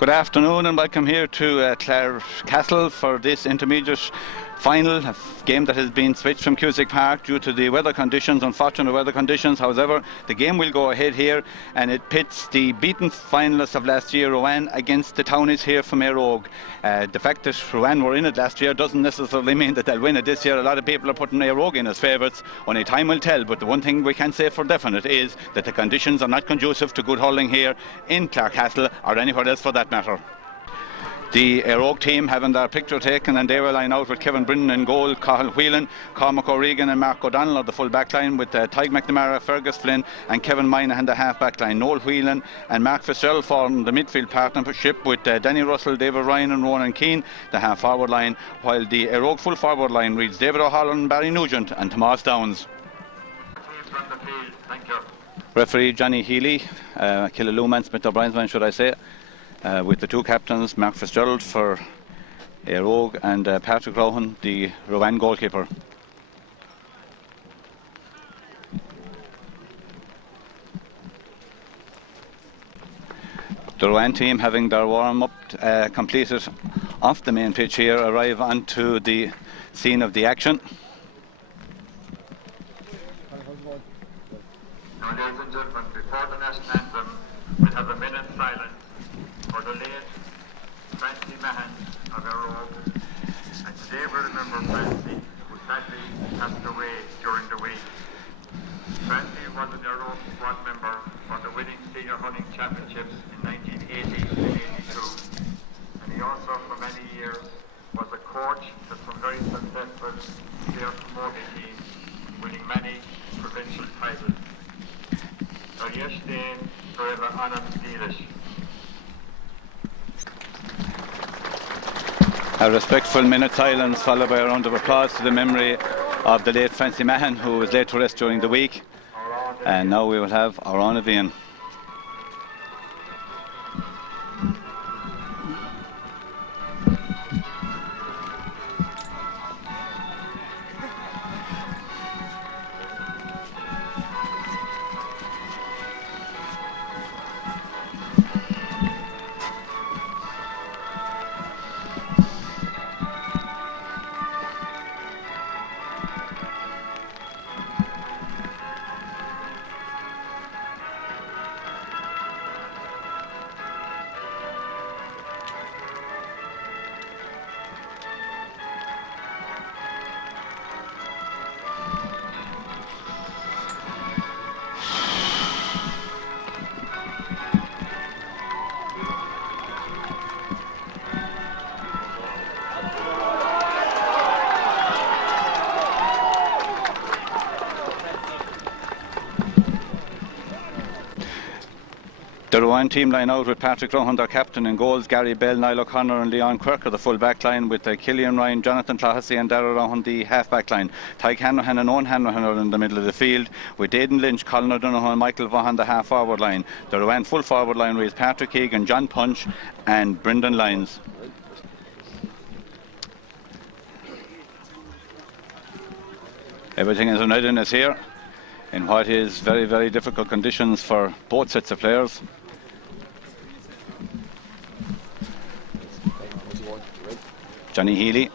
Good afternoon and welcome here to Clarecastle for this intermediate final, a game that has been switched from Cusack Park due to the weather conditions, unfortunate weather conditions. However, the game will go ahead here and it pits the beaten finalists of last year, Ruan, against the townies here from Éire Óg. The fact that Ruan were in it last year doesn't necessarily mean that they'll win it this year. A lot of people are putting Éire Óg in as favourites. Only time will tell, but the one thing we can say for definite is that the conditions are not conducive to good hurling here in Clarecastle or anywhere else for that matter. The Éire Óg team having their picture taken, and they will line out with Kevin Brennan in goal, Cathal, Whelan, Cormac and Marc O'Donnell are the full back line, with Tadhg, MacNamara, Fergus, Flynn and Kevin Moynihan the half back line. Noel, Whelan and Marc Fitzgerald form the midfield partnership, with Danny Russell, David Ryan and Ronan Keane the half forward line, while the Éire Óg full forward line reads David O'Halloran, Barry Nugent and Tomas Downs. Referee Johnny Healy, Killaloo Smith O'Brien's should I say, with the two captains, Marc Fitzgerald for Éire Óg and Patrick Rohan, the Ruan goalkeeper. The Ruan team, having their warm-up completed off the main pitch here, arrive onto the scene of the action. Now, ladies and gentlemen, before the national anthem, we'll have a minute's silence for the late MacMahon of Éire Óg. And today we remember Francie, who sadly passed away during the week. Francie was an Éire Óg squad member for the winning senior hurling championships in 1980 and 82. And he also, for many years, was a coach to some very successful player promoting teams, winning many provincial titles. So yesterday, forever honest English. A respectful minute silence followed by a round of applause to the memory of the late Francie Mahan, who was laid to rest during the week. And now we will have Ciarán Éire. The Ruan team line out with Patrick Rohan, their captain, in goals, Gary Bell, Niall O'Connor and Leon Quirker, the full back line, with Killian Ryan, Jonathan Clahasy and Darragh Rohan, the half back line. Tadhg Hanna and Owen Hanna are in the middle of the field, with Aidan Lynch, Colin O'Donoghue and Michael Vaughan the half forward line. The Ruan full forward line reads Patrick Egan, John Punch and Brendan Lyons. Everything is in readiness here in what is very, very difficult conditions for both sets of players. Johnny Healy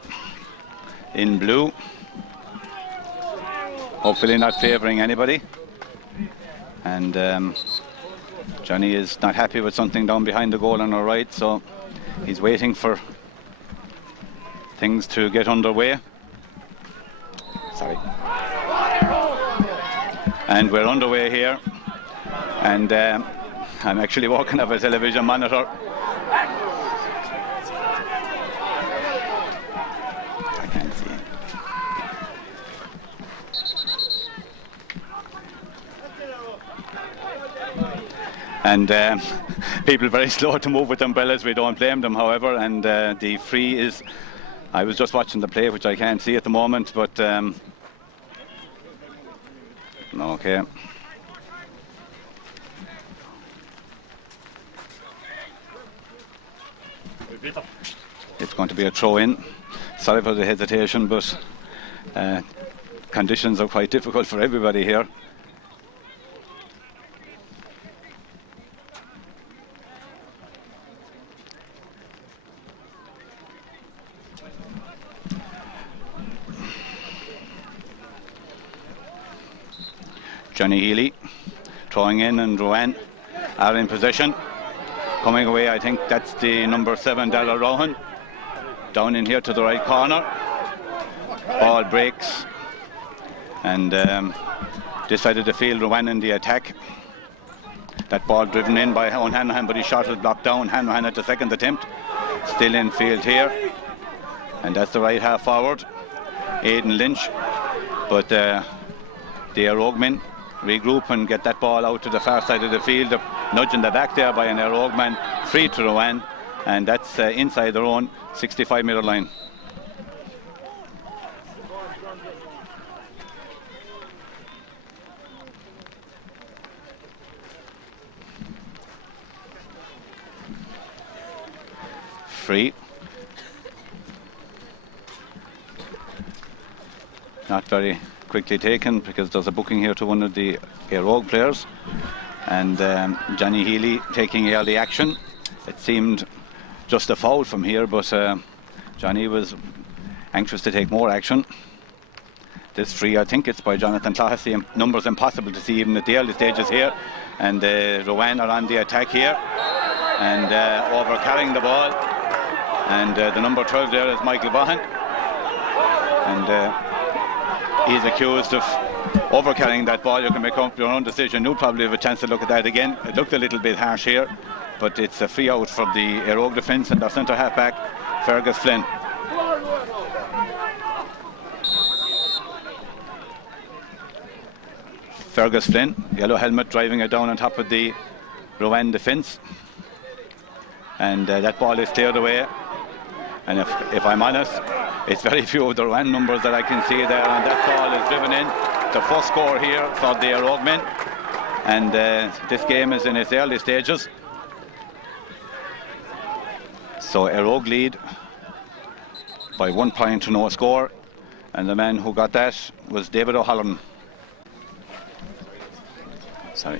in blue, hopefully not favouring anybody, and Johnny is not happy with something down behind the goal on our right, so he's waiting for things to get underway. Sorry. And we're underway here, and I'm actually walking off a television monitor. I can't see. And people very slow to move with umbrellas. We don't blame them, however, and the free is, I was just watching the play, which I can't see at the moment, but okay. It's going to be a throw in. Sorry for the hesitation, but conditions are quite difficult for everybody here. Johnny Healy throwing in, and Ruan are in position. Coming away, I think that's the number 7, Dara Rohan. Down in here to the right corner. Ball breaks. And this side of the field, Ruan in the attack. That ball driven in by Hanna, but his shot was blocked down. Hanna at the second attempt. Still in field here. And that's the right half forward, Aidan Lynch. But the Éire Óg men regroup and get that ball out to the far side of the field. Nudging the back there by an Éire Óg man, free to Ruan, and that's inside their own 65-metre line. Free. Not very quickly taken, because there's a booking here to one of the Éire Óg players, and Johnny Healy taking early action. It seemed just a foul from here, but Johnny was anxious to take more action. This free, I think it's by Jonathan Clahasy. Numbers impossible to see even at the early stages here, and Ruan are on the attack here and over carrying the ball, and the number 12 there is Michael Vaughan, and he's accused of over-carrying that ball. You can make up your own decision. You'll probably have a chance to look at that again. It looked a little bit harsh here, but it's a free out for the Éire Óg defence, and their centre half-back, Fergus Flynn. Fergus Flynn, yellow helmet, driving it down on top of the Ruan defence. And that ball is cleared away. And if I'm honest, it's very few of the Ruan numbers that I can see there, and that ball is driven in. The first score here for the Éire Óg men, and this game is in its early stages. So Éire Óg lead by 1 point to no score, and the man who got that was David O'Halloran. Sorry.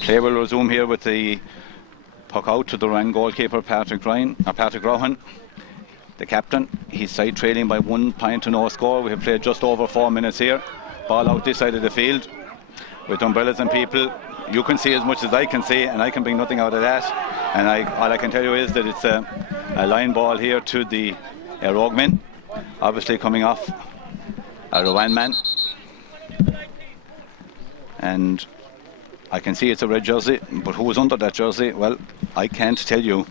Play will resume here with the puck out to the Ruan goalkeeper, Patrick Rohan, the captain. He's side trailing by 1 point to no score. We have played just over 4 minutes here. Ball out this side of the field with umbrellas and people. You can see as much as I can see, and I can bring nothing out of that. And all I can tell you is that it's a line ball here to the Éire Óg men, obviously coming off a Ruan man. And I can see it's a red jersey, but who was under that jersey? Well, I can't tell you.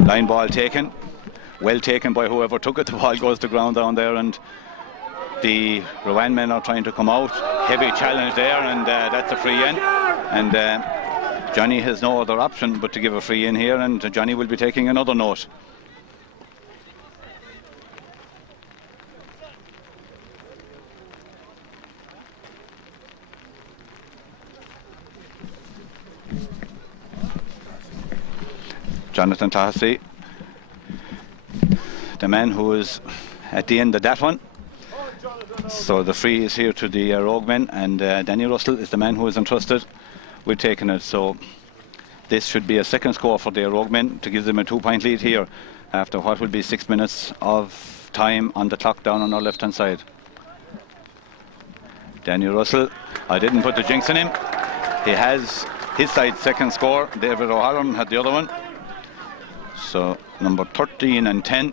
Line ball taken, well taken by whoever took it. The ball goes to ground down there, and the Ruan men are trying to come out. Heavy challenge there, and that's a free in. And Johnny has no other option but to give a free in here, and Johnny will be taking another note. Jonathan Tahasi, the man who is at the end of that one. So the free is here to the Éire Óg men, and Danny Russell is the man who is entrusted with taking it. So this should be a second score for the Éire Óg men to give them a 2 point lead here after what will be 6 minutes of time on the clock down on our left hand side. Danny Russell, I didn't put the jinx in him. He has his side's second score. David O'Halloran had the other one. So number 13 and 10,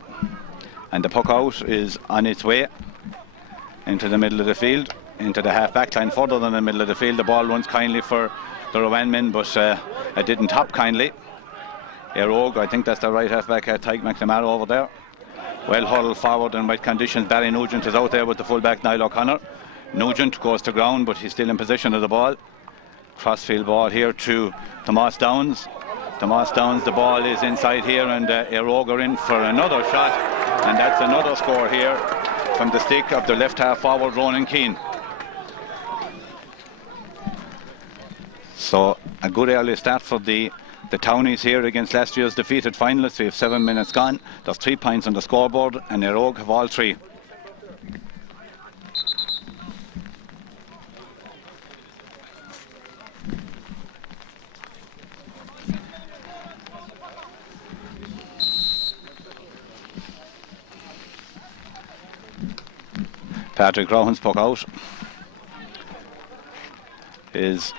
and the puck out is on its way into the middle of the field, into the half back line, further than the middle of the field. The ball runs kindly for the Ruan men, but it didn't hop kindly. Éire Óg, I think that's the right half back, Tadhg MacNamara over there. Well huddled forward in right conditions. Barry Nugent is out there with the full back, Niall O'Connor. Nugent goes to ground, but he's still in possession of the ball. Crossfield ball here to Tomas Downs. Tomas Downs, the ball is inside here, and Éire Óg are in for another shot. and that's another score here from the stick of the left half forward Ronan Keane. So a good early start for the Townies here against last year's defeated finalists. We have 7 minutes gone. There's 3 points on the scoreboard, and Éire Óg have all 3. Patrick Rowan's puck out is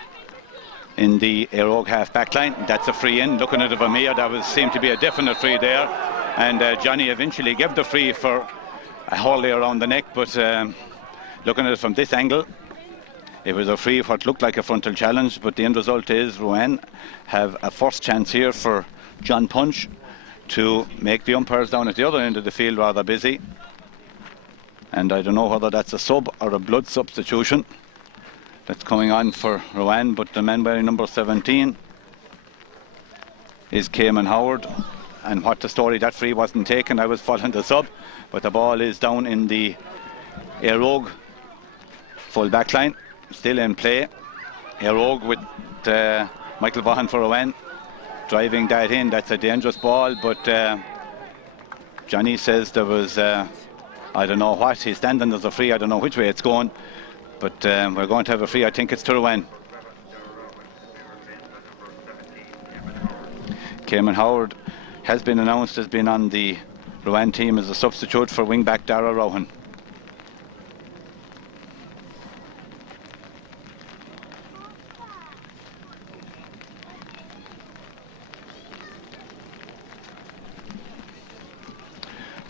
in the Éire Óg half back line. That's a free in. Looking at it from here, that seemed to be a definite free there, and Johnny eventually gave the free for a Hurley around the neck, but looking at it from this angle, it was a free what looked like a frontal challenge, but the end result is Ruan have a first chance here for John Punch to make the umpires down at the other end of the field rather busy. And I don't know whether that's a sub or a blood substitution that's coming on for Ruan, but the man wearing number 17 is Cayman Howard. And what the story, that free wasn't taken, I was following the sub, but the ball is down in the Éire Óg full back line, still in play. Éire Óg with Michael Vaughan for Ruan, driving that in. That's a dangerous ball, but Johnny says there was I don't know what, he's standing, there's a free, I don't know which way it's going, but we're going to have a free. I think it's to Ruan. Cayman Howard has been announced as being on the Ruan team as a substitute for wing-back Dara Rohan.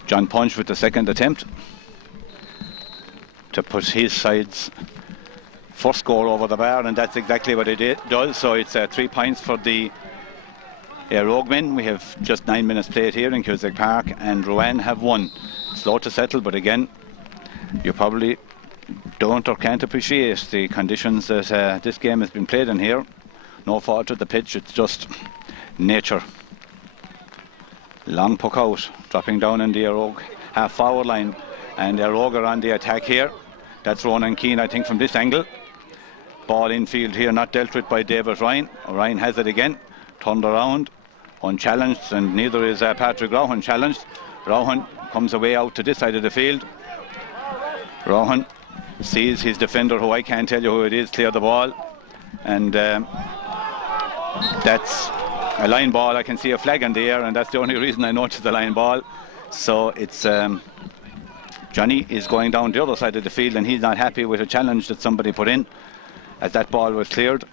John Punch with the second attempt to put his side's first goal over the bar, and that's exactly what it does. So it's 3 points for the Éire Óg men. We have just 9 minutes played here in Cusack Park, and Ruan have won. Slow to settle, but again, you probably don't or can't appreciate the conditions that this game has been played in here. No fault of the pitch, it's just nature. Long puck out, dropping down in the Éire Óg half forward line, and Éire Óg are on the attack here. That's Ronan Keane, I think, from this angle. Ball infield here, not dealt with by David Ryan. Ryan has it again, turned around, unchallenged, and neither is Patrick Rowan challenged. Rowan comes away out to this side of the field. Rowan sees his defender, who I can't tell you who it is, clear the ball, and that's a line ball. I can see a flag in the air, and that's the only reason I know it's the line ball. So it's Johnny is going down the other side of the field, and he's not happy with a challenge that somebody put in as that ball was cleared.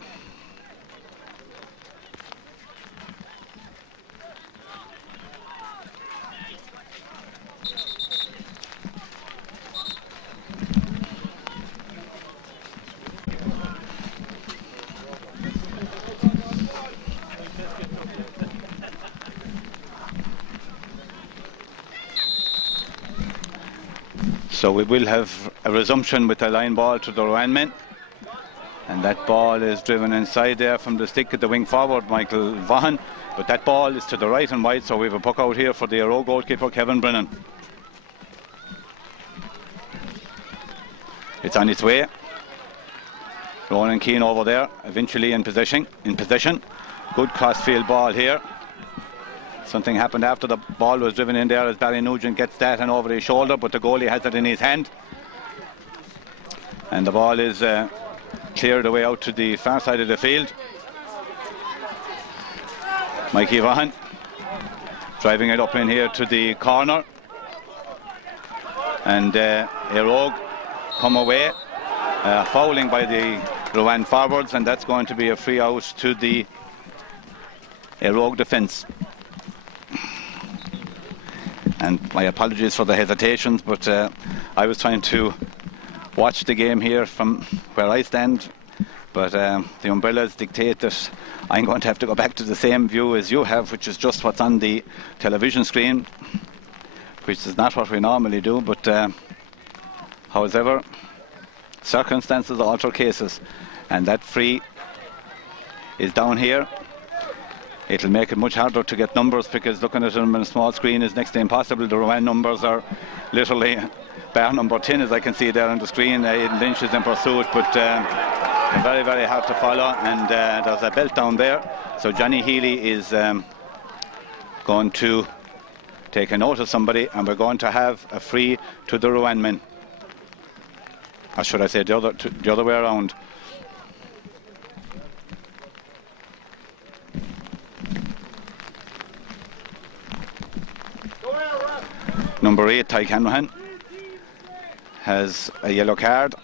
So we will have a resumption with a line ball to the Ruan men, and that ball is driven inside there from the stick at the wing forward, Michael Vaughan, but that ball is to the right and wide, so we have a puck out here for the Éire Óg goalkeeper Kevin Brennan. It's on its way. Ronan Keane over there, eventually in possession. Good crossfield ball here. Something happened after the ball was driven in there as Barry Nugent gets that and over his shoulder, but the goalie has it in his hand. And the ball is cleared away out to the far side of the field. Mikey Vaughan driving it up in here to the corner. And Éire Óg come away, fouling by the Ruan forwards, and that's going to be a free out to the Éire Óg defence. And my apologies for the hesitations, but I was trying to watch the game here from where I stand, but the umbrellas dictate that I'm going to have to go back to the same view as you have, which is just what's on the television screen, which is not what we normally do, but however, circumstances alter cases, and that free is down here. it'll make it much harder to get numbers, because looking at them on a small screen is next to impossible. The Rowan numbers are literally bar number 10, as I can see there on the screen. Aidan Lynch is in pursuit, but very, very hard to follow, and there's a belt down there. So Johnny Healy is going to take a note of somebody, and we're going to have a free to the Rowan men. Or should I say the other way around. Number 8, Tadhg has a yellow card,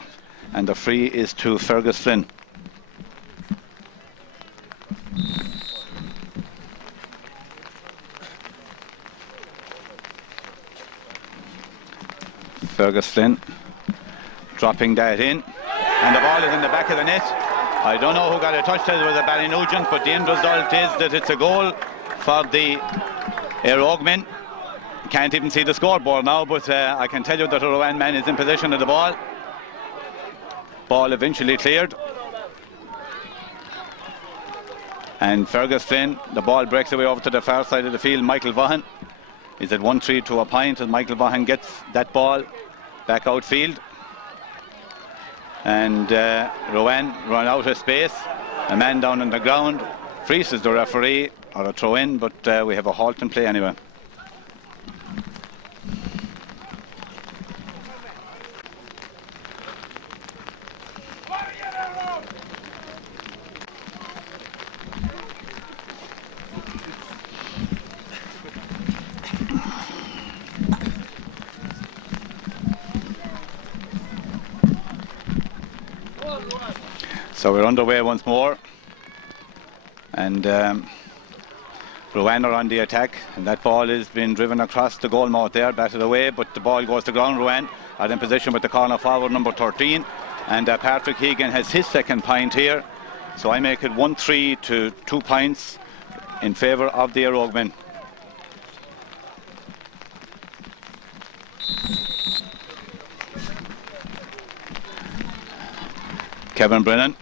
and the free is to Fergus Flynn. Fergus Flynn dropping that in, and the ball is in the back of the net. I don't know who got a touch. It was a Nugent, but the end result is that it's a goal for the Éire Óg men. Can't even see the scoreboard now, but I can tell you that the Ruan man is in possession of the ball. Ball eventually cleared, and Fergus Flynn, the ball breaks away over to the far side of the field. Michael Vaughan is at 1-3 to a point, and Michael Vaughan gets that ball back outfield, and Rowan run out of space. A man down on the ground freezes the referee, or a throw in, but we have a halt in play anyway. So we're underway once more, and Ruan are on the attack, and that ball is being driven across the goal mouth there, batted away, but the ball goes to ground. Ruan are in position with the corner forward, number 13, and Patrick Hegan has his second point here, so I make it 1-3 to 2 points in favour of the Éire Óg men. Kevin Brennan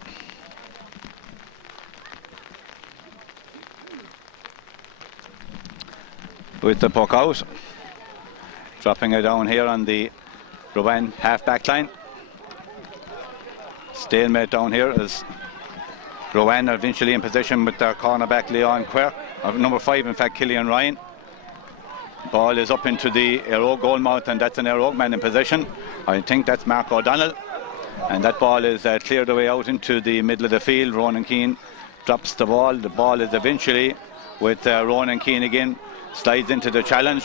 with the puck out, dropping it down here on the Ruan half-back line. Stalemate down here as Ruan are eventually in position with their cornerback Leon Quirk, or number 5 in fact, Killian Ryan. Ball is up into the Éire Óg goal mouth, and that's an Éire Óg man in possession. I think that's Marc O'Donnell, and that ball is cleared away out into the middle of the field. Ronan Keane drops the ball. The ball is eventually with Ronan Keane again. Slides into the challenge,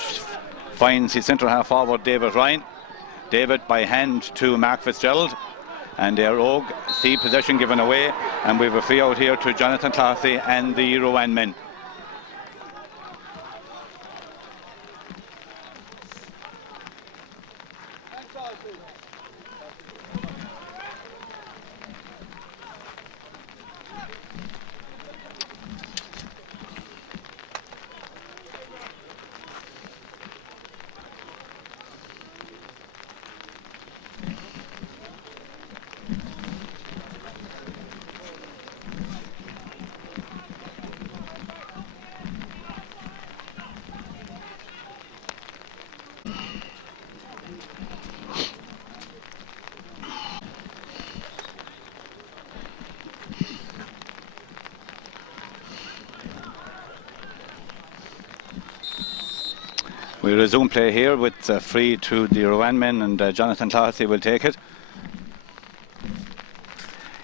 finds his centre half forward David Ryan. David by hand to Mark Fitzgerald, and Éire Óg see possession given away, and we have a free out here to Jonathan Clarcy and the Rowan men. We resume play here with free to the Rowan men, and Jonathan Clarcy will take it.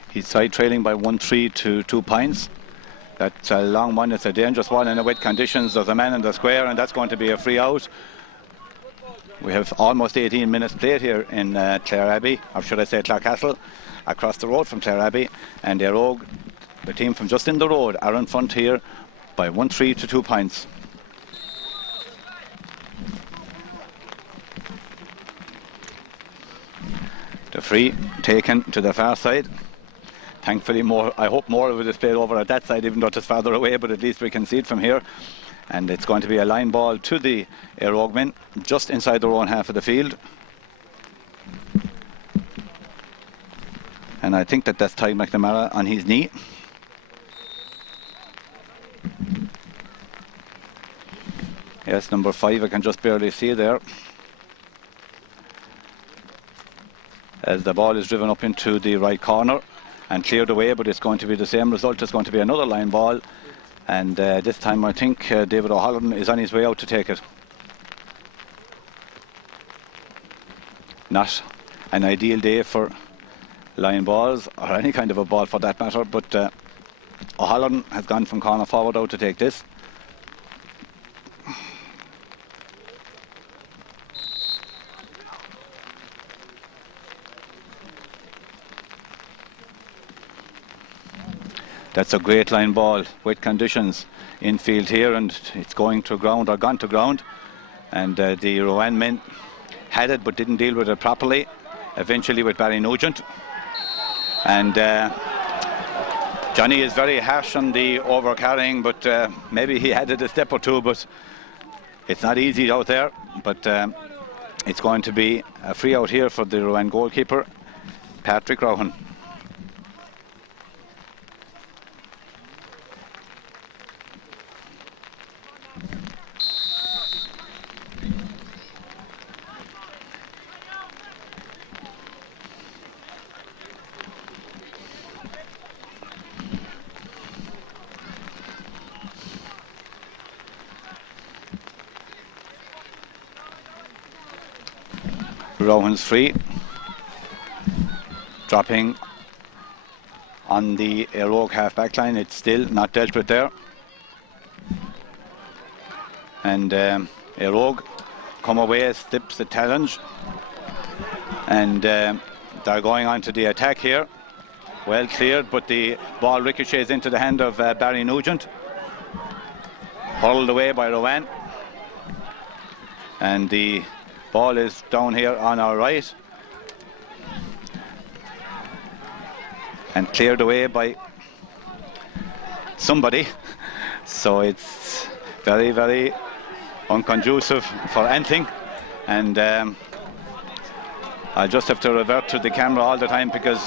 He's side trailing by 1-3 to 2 points. That's a long one, it's a dangerous one in the wet conditions. There's a man in the square, and that's going to be a free out. We have almost 18 minutes played here in Clare Abbey, or should I say Clarecastle, across the road from Clare Abbey, and Éire Óg, the team from just in the road, are in front here by 1-3 to 2 points. The free taken to the far side. Thankfully, I hope more of it is played over at that side, even though it's farther away, but at least we can see it from here. And it's going to be a line ball to the Éire Óg men, just inside their own half of the field. And I think that's Tadhg MacNamara on his knee. Yes, number 5, I can just barely see there. As the ball is driven up into the right corner and cleared away, but it's going to be the same result. It's going to be another line ball, and this time I think David O'Halloran is on his way out to take it. Not an ideal day for line balls, or any kind of a ball for that matter, but O'Halloran has gone from corner forward out to take this. That's a great line ball, wet conditions infield here, and it's going to ground, or gone to ground, and the Ruan men had it but didn't deal with it properly, eventually with Barry Nugent. And Johnny is very harsh on the overcarrying, but maybe he had it a step or two, but it's not easy out there. But it's going to be a free out here for the Ruan goalkeeper, Patrick Rohan. Rowan's free, dropping on the Éire Óg half-back line. It's still not dealt with there, and Éire Óg come away, slips the challenge, and they're going on to the attack here. Well cleared, but the ball ricochets into the hand of Barry Nugent, hurled away by Rowan, and the ball is down here on our right and cleared away by somebody. So it's very, very unconducive for anything, and I'll just have to revert to the camera all the time because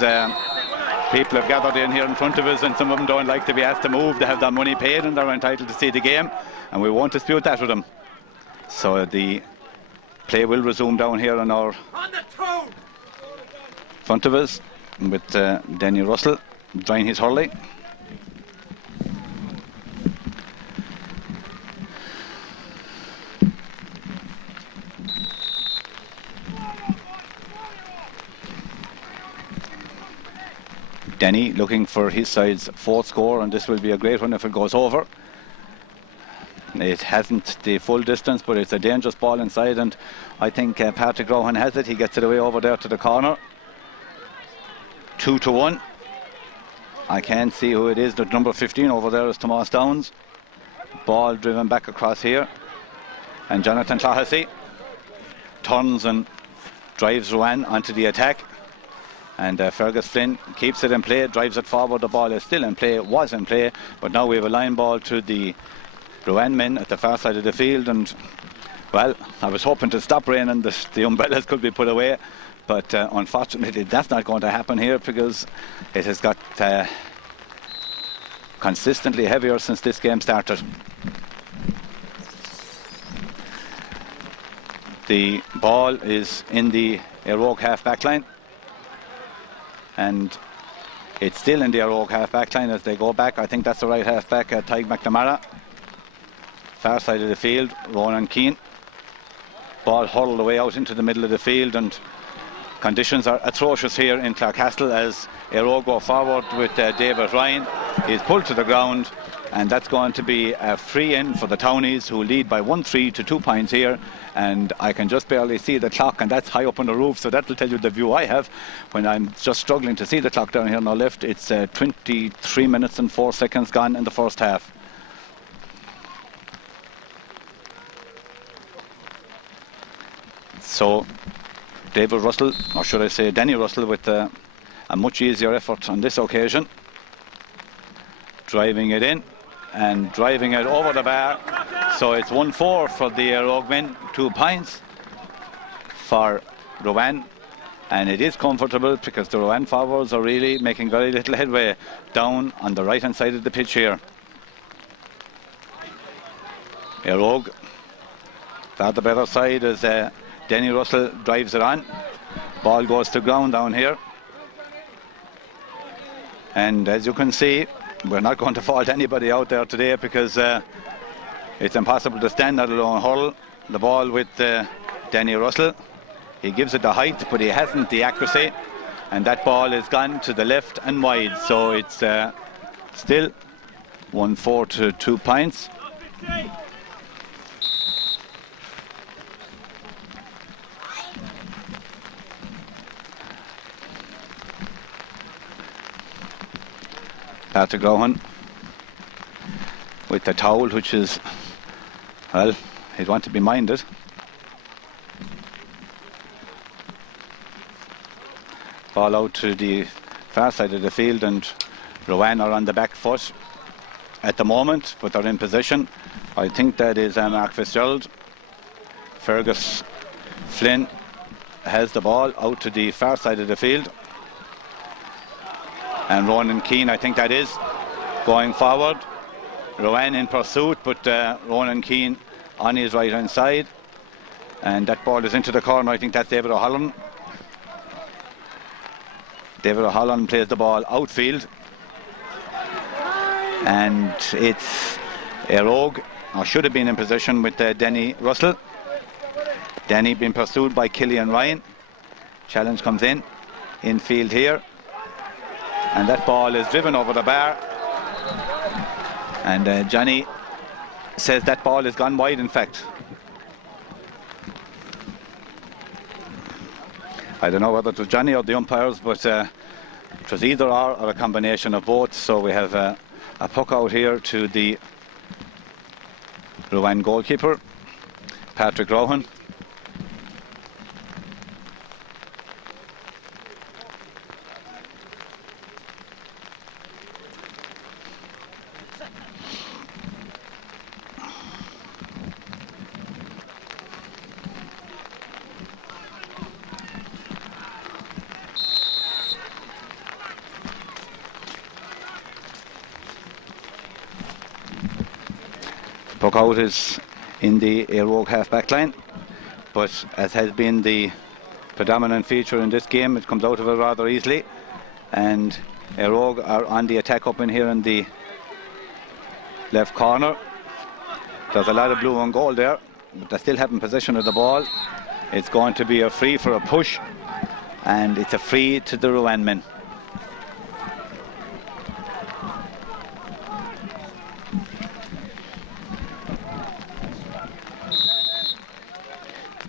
people have gathered in here in front of us, and some of them don't like to be asked to move. They have their money paid and they're entitled to see the game, and we won't dispute that with them. So the play will resume down here on our front of us with Danny Russell drawing his hurley. Danny looking for his side's 4th score, and this will be a great one if it goes over. It hasn't the full distance, but it's a dangerous ball inside, and I think Patrick Rohan has it. He gets it away over there to the corner. 2-1. I can't see who it is. The number 15 over there is Tomas Downs. Ball driven back across here, and Jonathan Clahasy turns and drives Ruan onto the attack, and Fergus Flynn keeps it in play, drives it forward. The ball is still in play, it was in play, but now we have a line ball to the Ruan men at the far side of the field, and well, I was hoping to stop rain and the umbrellas could be put away, but unfortunately that's not going to happen here because it has got consistently heavier since this game started. The ball is in the Éire Óg half-back line, and it's still in the Éire Óg half-back line as they go back. I think that's the right half-back, Tadhg MacNamara. Far side of the field, Ronan Keane. Ball hurled away out into the middle of the field, and conditions are atrocious here in Clarecastle as Éire Óg go forward with David Ryan. He's pulled to the ground, and that's going to be a free in for the Townies, who lead by 1-3 to 2 points here. And I can just barely see the clock, and that's high up on the roof, so that will tell you the view I have when I'm just struggling to see the clock down here on the left. It's 23 minutes and 4 seconds gone in the first half. So David Russell, or should I say Danny Russell, with a much easier effort on this occasion, driving it in and driving it over the bar. So it's 1-4 for the Éire Óg men, 2 points for Ruan, and it is comfortable because the Ruan forwards are really making very little headway down on the right hand side of the pitch here. Éire Óg At the better side as Denny Russell drives it on. Ball goes to ground down here. And as you can see, we're not going to fault anybody out there today because it's impossible to stand that alone. Hurl the ball with Denny Russell. He gives it the height, but he hasn't the accuracy. And that ball is gone to the left and wide. So it's still 1-4 to 2 points. Tadhg Rohan with the towel, which is, well, he'd want to be minded. Ball out to the far side of the field, and Ruan are on the back foot at the moment, but they're in position. I think that is Marc Fitzgerald. Fergus Flynn has the ball out to the far side of the field. And Ronan Keane, I think that is, going forward. Ruan in pursuit, but Ronan Keane on his right hand side. And that ball is into the corner. I think that's David O'Halloran. David O'Halloran plays the ball outfield. And it's Éire Óg, or should have been in position with Denny Russell. Denny being pursued by Killian Ryan. Challenge comes in field here. And that ball is driven over the bar. And Johnny says that ball has gone wide, in fact. I don't know whether it was Johnny or the umpires, but it was either or a combination of both. So we have a puck out here to the Ruan goalkeeper, Patrick Rohan. Puck out is in the Éire Óg half-back line, but as has been the predominant feature in this game, it comes out of it rather easily, and Éire Óg are on the attack up in here in the left corner. There's a lot of blue and gold there, but they still haven't possession of the ball. It's going to be a free for a push, and it's a free to the Ruan men.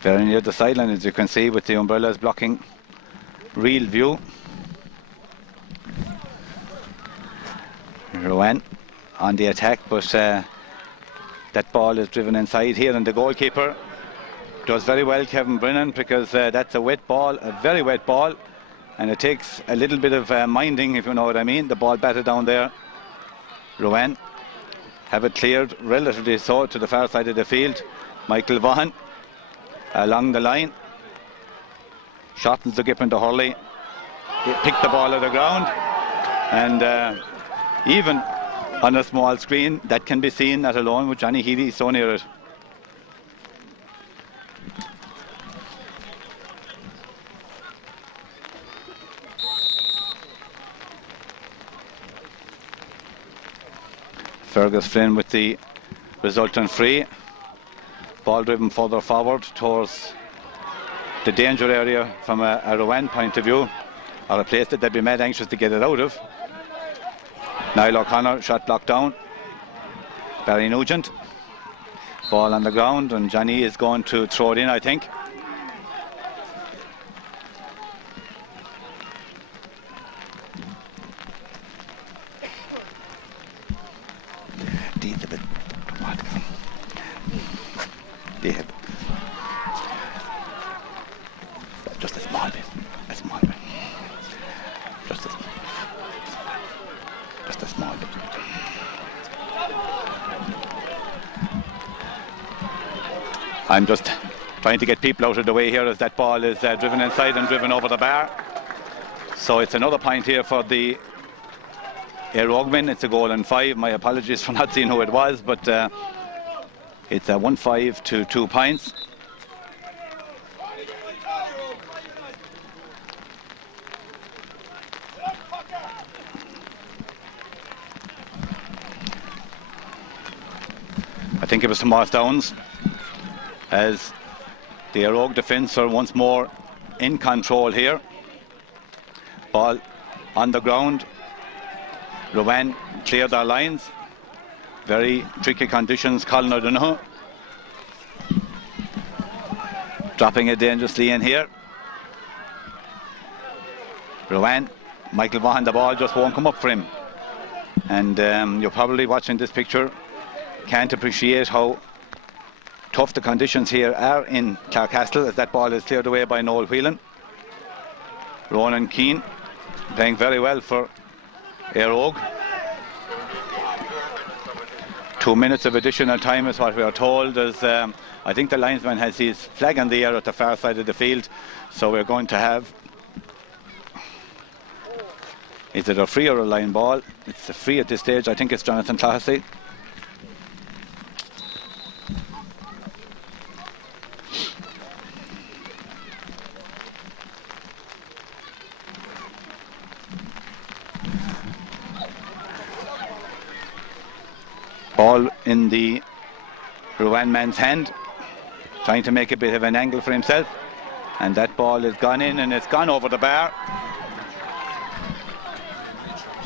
Very near the sideline, as you can see, with the umbrellas blocking real view. Ruan on the attack, but that ball is driven inside here, and the goalkeeper does very well, Kevin Brennan, because that's a wet ball, a very wet ball, and it takes a little bit of minding, if you know what I mean. The ball batted down there. Ruan have it cleared relatively so to the far side of the field. Michael Vaughan along the line, shortens the gap into Hurley. He picked the ball out of the ground, and even on a small screen that can be seen at alone with Johnny Healy so near it. Fergus Flynn with the resultant free. Ball driven further forward towards the danger area from a Ruan point of view, or a place that they'd be mad anxious to get it out of. Niall O'Connor, shot blocked down. Barry Nugent. Ball on the ground, and Johnny is going to throw it in, I think. Just a small bit, just a small bit. I'm just trying to get people out of the way here as that ball is driven inside and driven over the bar. So it's another point here for the Éire Óg men. It's a goal and 5. My apologies for not seeing who it was, but It's a 1-5 to 2 points. I think it was Tomas Downs, as the Éire Óg defence are once more in control here. Ball on the ground. Ruan cleared their lines. Very tricky conditions. Colin, I don't know. Dropping it dangerously in here. Ruan, Michael Vaughan, the ball just won't come up for him. And you're probably watching this picture, can't appreciate how tough the conditions here are in Clarecastle, as that ball is cleared away by Noel Whelan. Ronan Keane playing very well for Éire Óg. 2 minutes of additional time is what we are told, as I think the linesman has his flag in the air at the far side of the field, so we're going to have, is it a free or a line ball? It's a free at this stage. I think it's Jonathan Classy. Ball in the Ruan man's hand, trying to make a bit of an angle for himself, and that ball has gone in and it's gone over the bar.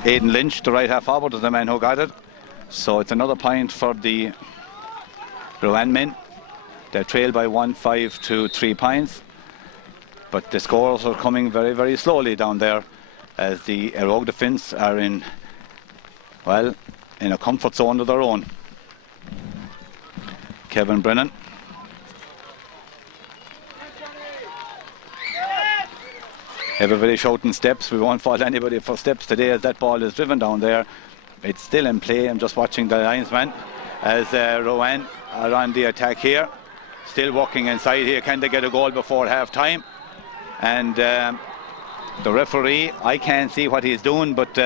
Aidan Lynch, the right half forward, is the man who got it. So it's another point for the Ruan men. They're trailed by 1-5 to 3 points, but the scores are coming very, very slowly down there, as the Éire Óg defence are in, well, in a comfort zone of their own. Kevin Brennan. Everybody shouting steps. We won't fault anybody for steps today, as that ball is driven down there. It's still in play. I'm just watching the linesman as Ruan are on the attack here. Still walking inside here. Can they get a goal before half time? And the referee, I can't see what he's doing, but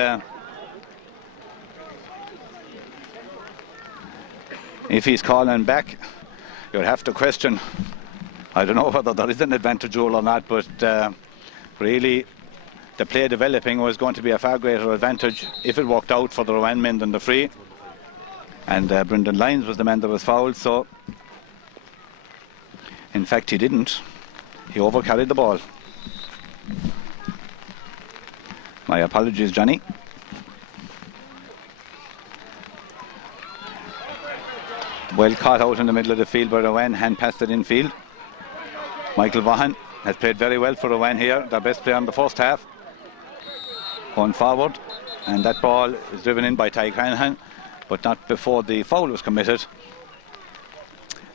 if he's calling back, you'd have to question. I don't know whether there is an advantage rule or not, but really the play developing was going to be a far greater advantage if it worked out for the Ruan men than the free. And Brendan Lyons was the man that was fouled, so in fact he didn't. He overcarried the ball. My apologies, Johnny. Well caught out in the middle of the field by Ruan, hand passed it infield. Michael Vaughan has played very well for Ruan here, their best player in the first half. Going forward, and that ball is driven in by Tadhg, but not before the foul was committed.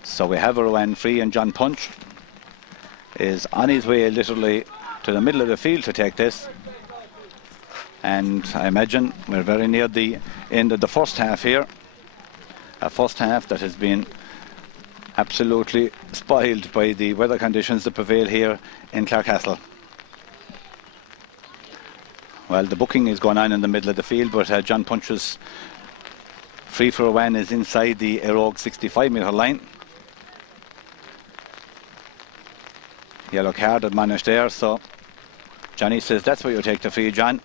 So we have a Ruan free, and John Punch is on his way literally to the middle of the field to take this. And I imagine we're very near the end of the first half here. A first half that has been absolutely spoiled by the weather conditions that prevail here in Clarecastle. Well, the booking is going on in the middle of the field, but John Punch's free for Ruan is inside the Éire Óg 65-metre line. Yellow card admonished there, so Johnny says that's where you take the free, John.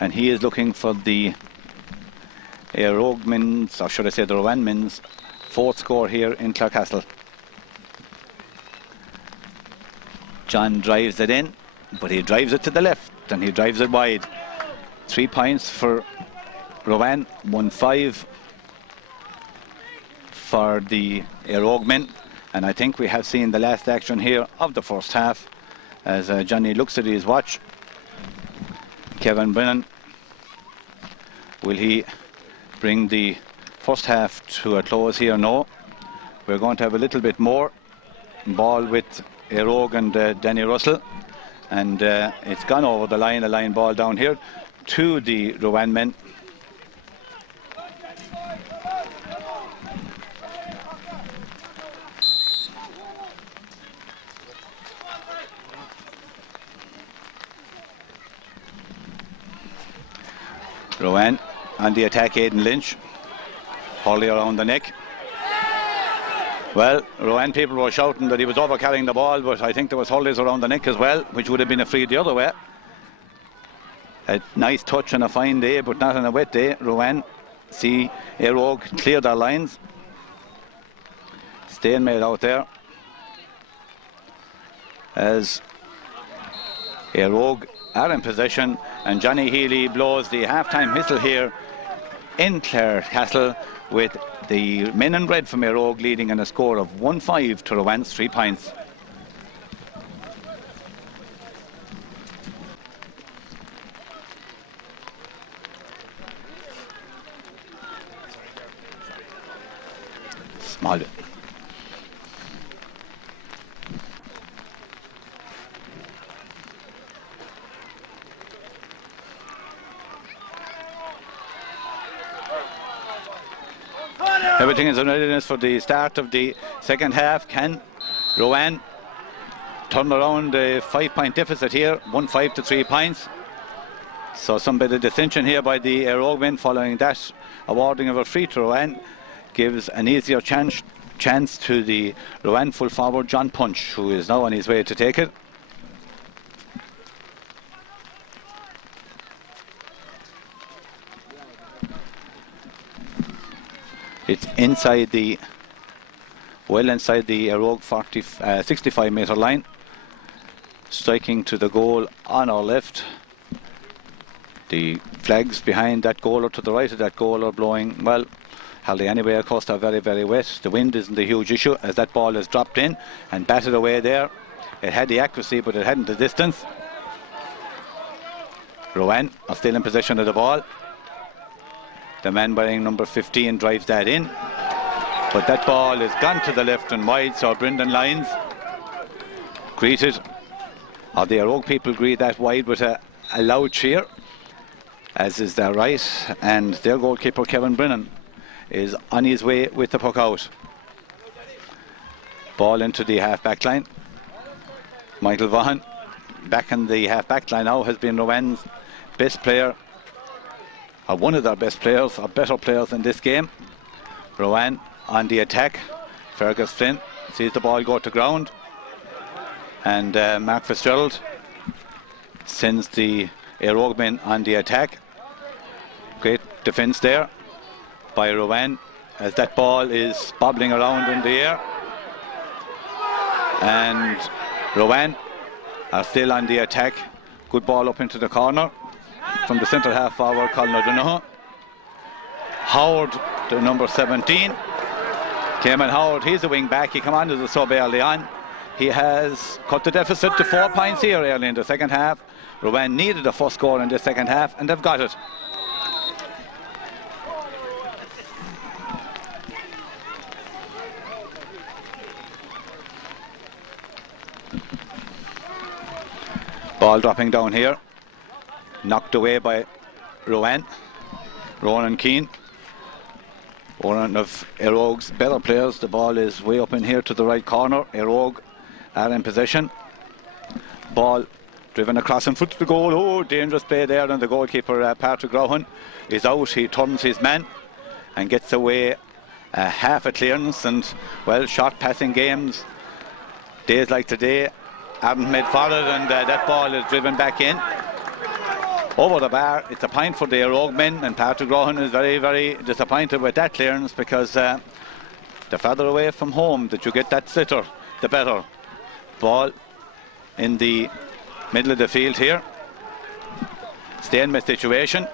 And he is looking for the Éire Óg men's, or should I say the Ruan men's, fourth score here in Clarecastle. John drives it in, but he drives it to the left and he drives it wide. 3 points for Ruan, 1-5 for the Éire Óg men. And I think we have seen the last action here of the first half, as Johnny looks at his watch. Kevin Brennan, will he bring the first half to a close here? No. We're going to have a little bit more ball with Éire Óg and Danny Russell, and it's gone over the line, a line ball down here to the Ruan men. Ruan on the attack, Aidan Lynch. Hurley around the neck. Well, Ruan people were shouting that he was over carrying the ball, but I think there was hurlings around the neck as well, which would have been a free the other way. A nice touch on a fine day, but not on a wet day. Ruan see Éire Óg clear their lines. Stalemate out there as Éire Óg are in possession, and Johnny Healy blows the half-time whistle here in Clarecastle, with the men in red from Éire Óg leading in a score of 1-5 to Ruan's 3 points. Small. Everything is in readiness for the start of the second half. Can Ruan turn around a 5-point deficit here, 1-5 to 3 points? So some bit of dissension here by the Éire Óg men following that awarding of a free to Ruan gives an easier chance to the Ruan full forward John Punch, who is now on his way to take it. It's inside the, well inside the Éire Óg 65 metre line, striking to the goal on our left. The flags behind that goal or to the right of that goal are blowing, well, hardly anyway, of course, they're very, very wet. The wind isn't a huge issue as that ball is dropped in and batted away there. It had the accuracy, but it hadn't the distance. Ruan are still in possession of the ball. The man wearing number 15 drives that in, but that ball is gone to the left and wide, so Brendan Lyons greeted, or the Éire Óg people greet that wide with a loud cheer, as is their right, and their goalkeeper Kevin Brennan is on his way with the puck out. Ball into the half-back line. Michael Vaughan back in the half-back line now has been Ruan's best player, or one of their best players, or better players in this game. Ruan on the attack. Fergus Flynn sees the ball go to ground, and Marc Fitzgerald sends the Éire Óg men on the attack. Great defence there by Ruan as that ball is bobbling around in the air, and Ruan are still on the attack. Good ball up into the corner from the centre half forward Colin O'Donoghue. Howard, the number 17, came in. Howard, he's a wing back. He came on as a sub early on. He has cut the deficit to 4 points here early in the second half. Ruan needed a first score in the second half, and they've got it. Ball dropping down here, knocked away by Ruan. Ronan Keane, one of Éire Óg's better players. The ball is way up in here to the right corner. Éire Óg are in possession. Ball driven across in front of the goal. Oh, dangerous play there, and the goalkeeper Patrick Rowan is out. He turns his man and gets away half a clearance. And well, short passing games, days like today, haven't made for it, and that ball is driven back in over the bar. It's a point for the Éire Óg men, and Patrick Rowan is very, very disappointed with that clearance, because the further away from home that you get that sitter, the better. Ball in the middle of the field here, stalemate situation,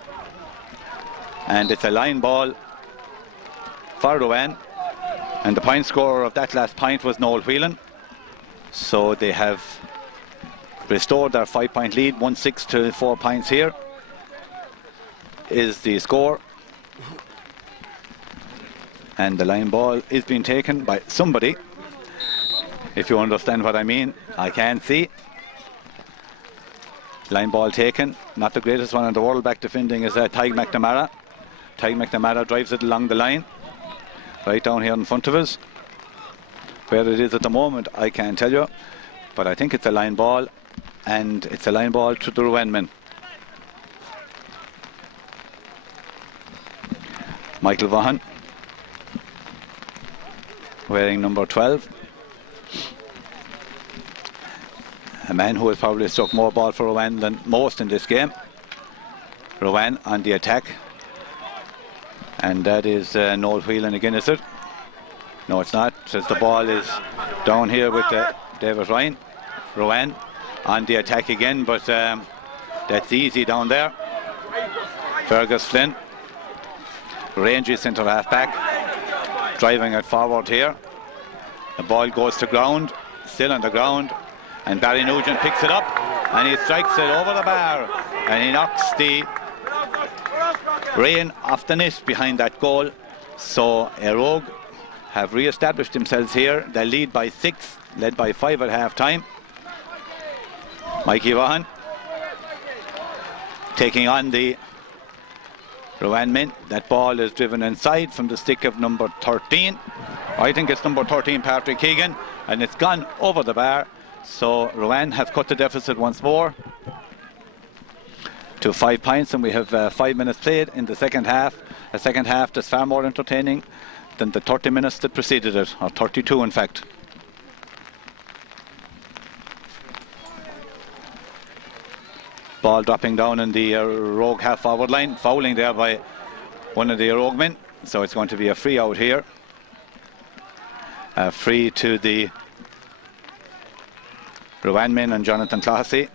and it's a line ball for Ruan, and the point scorer of that last point was Noel Whelan. So they have restored their 5-point lead. 1-6 to 4 points here is the score, and the line ball is being taken by somebody, if you understand what I mean. I can't see. Line ball taken, not the greatest one in the world. Back defending is Tadhg MacNamara. Tadhg MacNamara drives it along the line right down here in front of us. Where it is at the moment, I can't tell you, but I think it's a line ball, and it's a line ball to the Ruan men. Michael Vaughan wearing number 12. A man who has probably struck more ball for Ruan than most in this game. Ruan on the attack. And that is Noel Whelan again, is it? No, it's not, since the ball is down here with David Ryan. Ruan on the attack again, but that's easy down there. Fergus Flynn, rangy centre half back, driving it forward here. The ball goes to ground, still on the ground, and Barry Nugent picks it up and he strikes it over the bar and he knocks the rain off the net behind that goal. So Éire Óg have re-established themselves here. They lead by 6, led by 5 at half time. Mikey Vaughan taking on the Ruan men. That ball is driven inside from the stick of number 13. I think it's number 13, Patrick Keegan, and it's gone over the bar. So Ruan have cut the deficit once more to 5 points, and we have 5 minutes played in the second half. A second half that's far more entertaining than the 30 minutes that preceded it, or 32 in fact. Ball dropping down in the Éire Óg half forward line, fouling there by one of the Éire Óg men, so it's going to be a free out here. Free to the Ruan men, and Jonathan Clohessy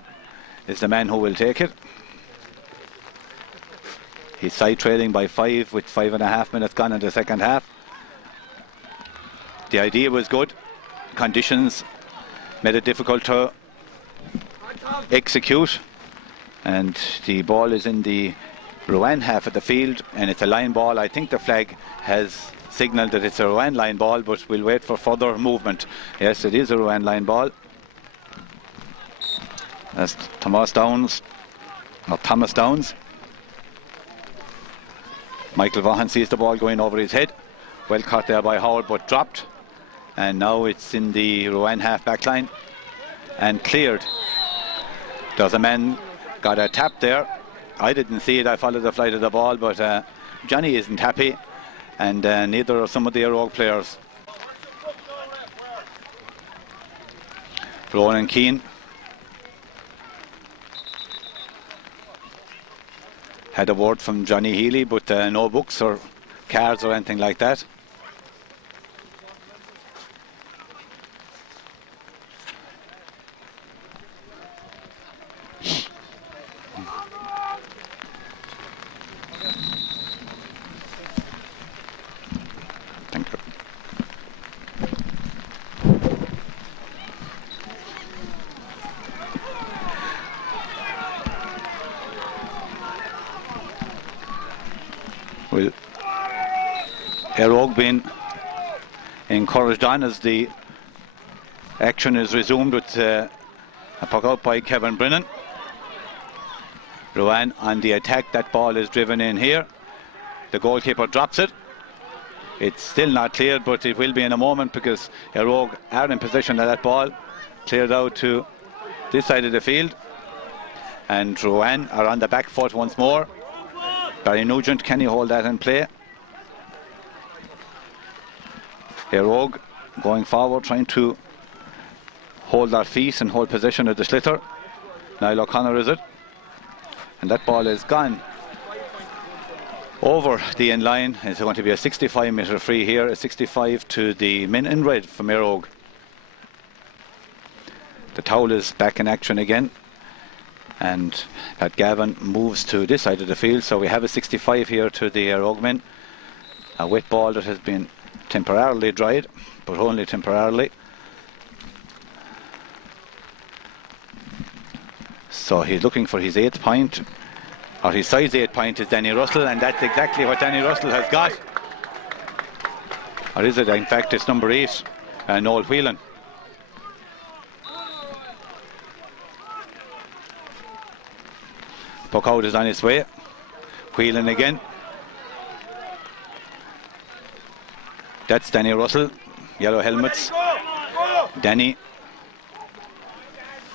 is the man who will take it. He's side trailing by 5 with 5.5 minutes gone in the second half. The idea was good. Conditions made it difficult to execute. And the ball is in the Ruan half of the field, and it's a line ball. I think the flag has signalled that it's a Ruan line ball, but we'll wait for further movement. Yes, it is a Ruan line ball. That's Thomas Downs. Michael Vaughan sees the ball going over his head. Well caught there by Howard, but dropped. And now it's in the Ruan half back line and cleared. There's a man got a tap there. I didn't see it, I followed the flight of the ball, but Johnny isn't happy, and neither are some of the Éire Óg players. Ronan Keane had a word from Johnny Healy, but no books or cards or anything like that. Thank you. Well, Éire Óg being encouraged on as the action is resumed with a puck out by Kevin Brennan. Ruan on the attack. That ball is driven in here. The goalkeeper drops it. It's still not cleared, but it will be in a moment, because Éire Óg are in possession of that ball. Cleared out to this side of the field, and Ruan are on the back foot once more. Barry Nugent, can he hold that in play? Éire Óg going forward, trying to hold their feet and hold possession of the sliotar. Niall O'Connor is it? And that ball is gone over the end line. It's going to be a 65-metre free here, a 65 to the men in red from Éire Óg. The towel is back in action again, and Pat Gavin moves to this side of the field, so we have a 65 here to the Éire Óg men. A wet ball that has been temporarily dried, but only temporarily. So he's looking for his 8th point, or his size 8 point is Danny Russell, and that's exactly what Danny Russell has got. Or is it? In fact, it's number 8, Noel Whelan. Puck out is on his way. Whelan again. That's Danny Russell, yellow helmets. Danny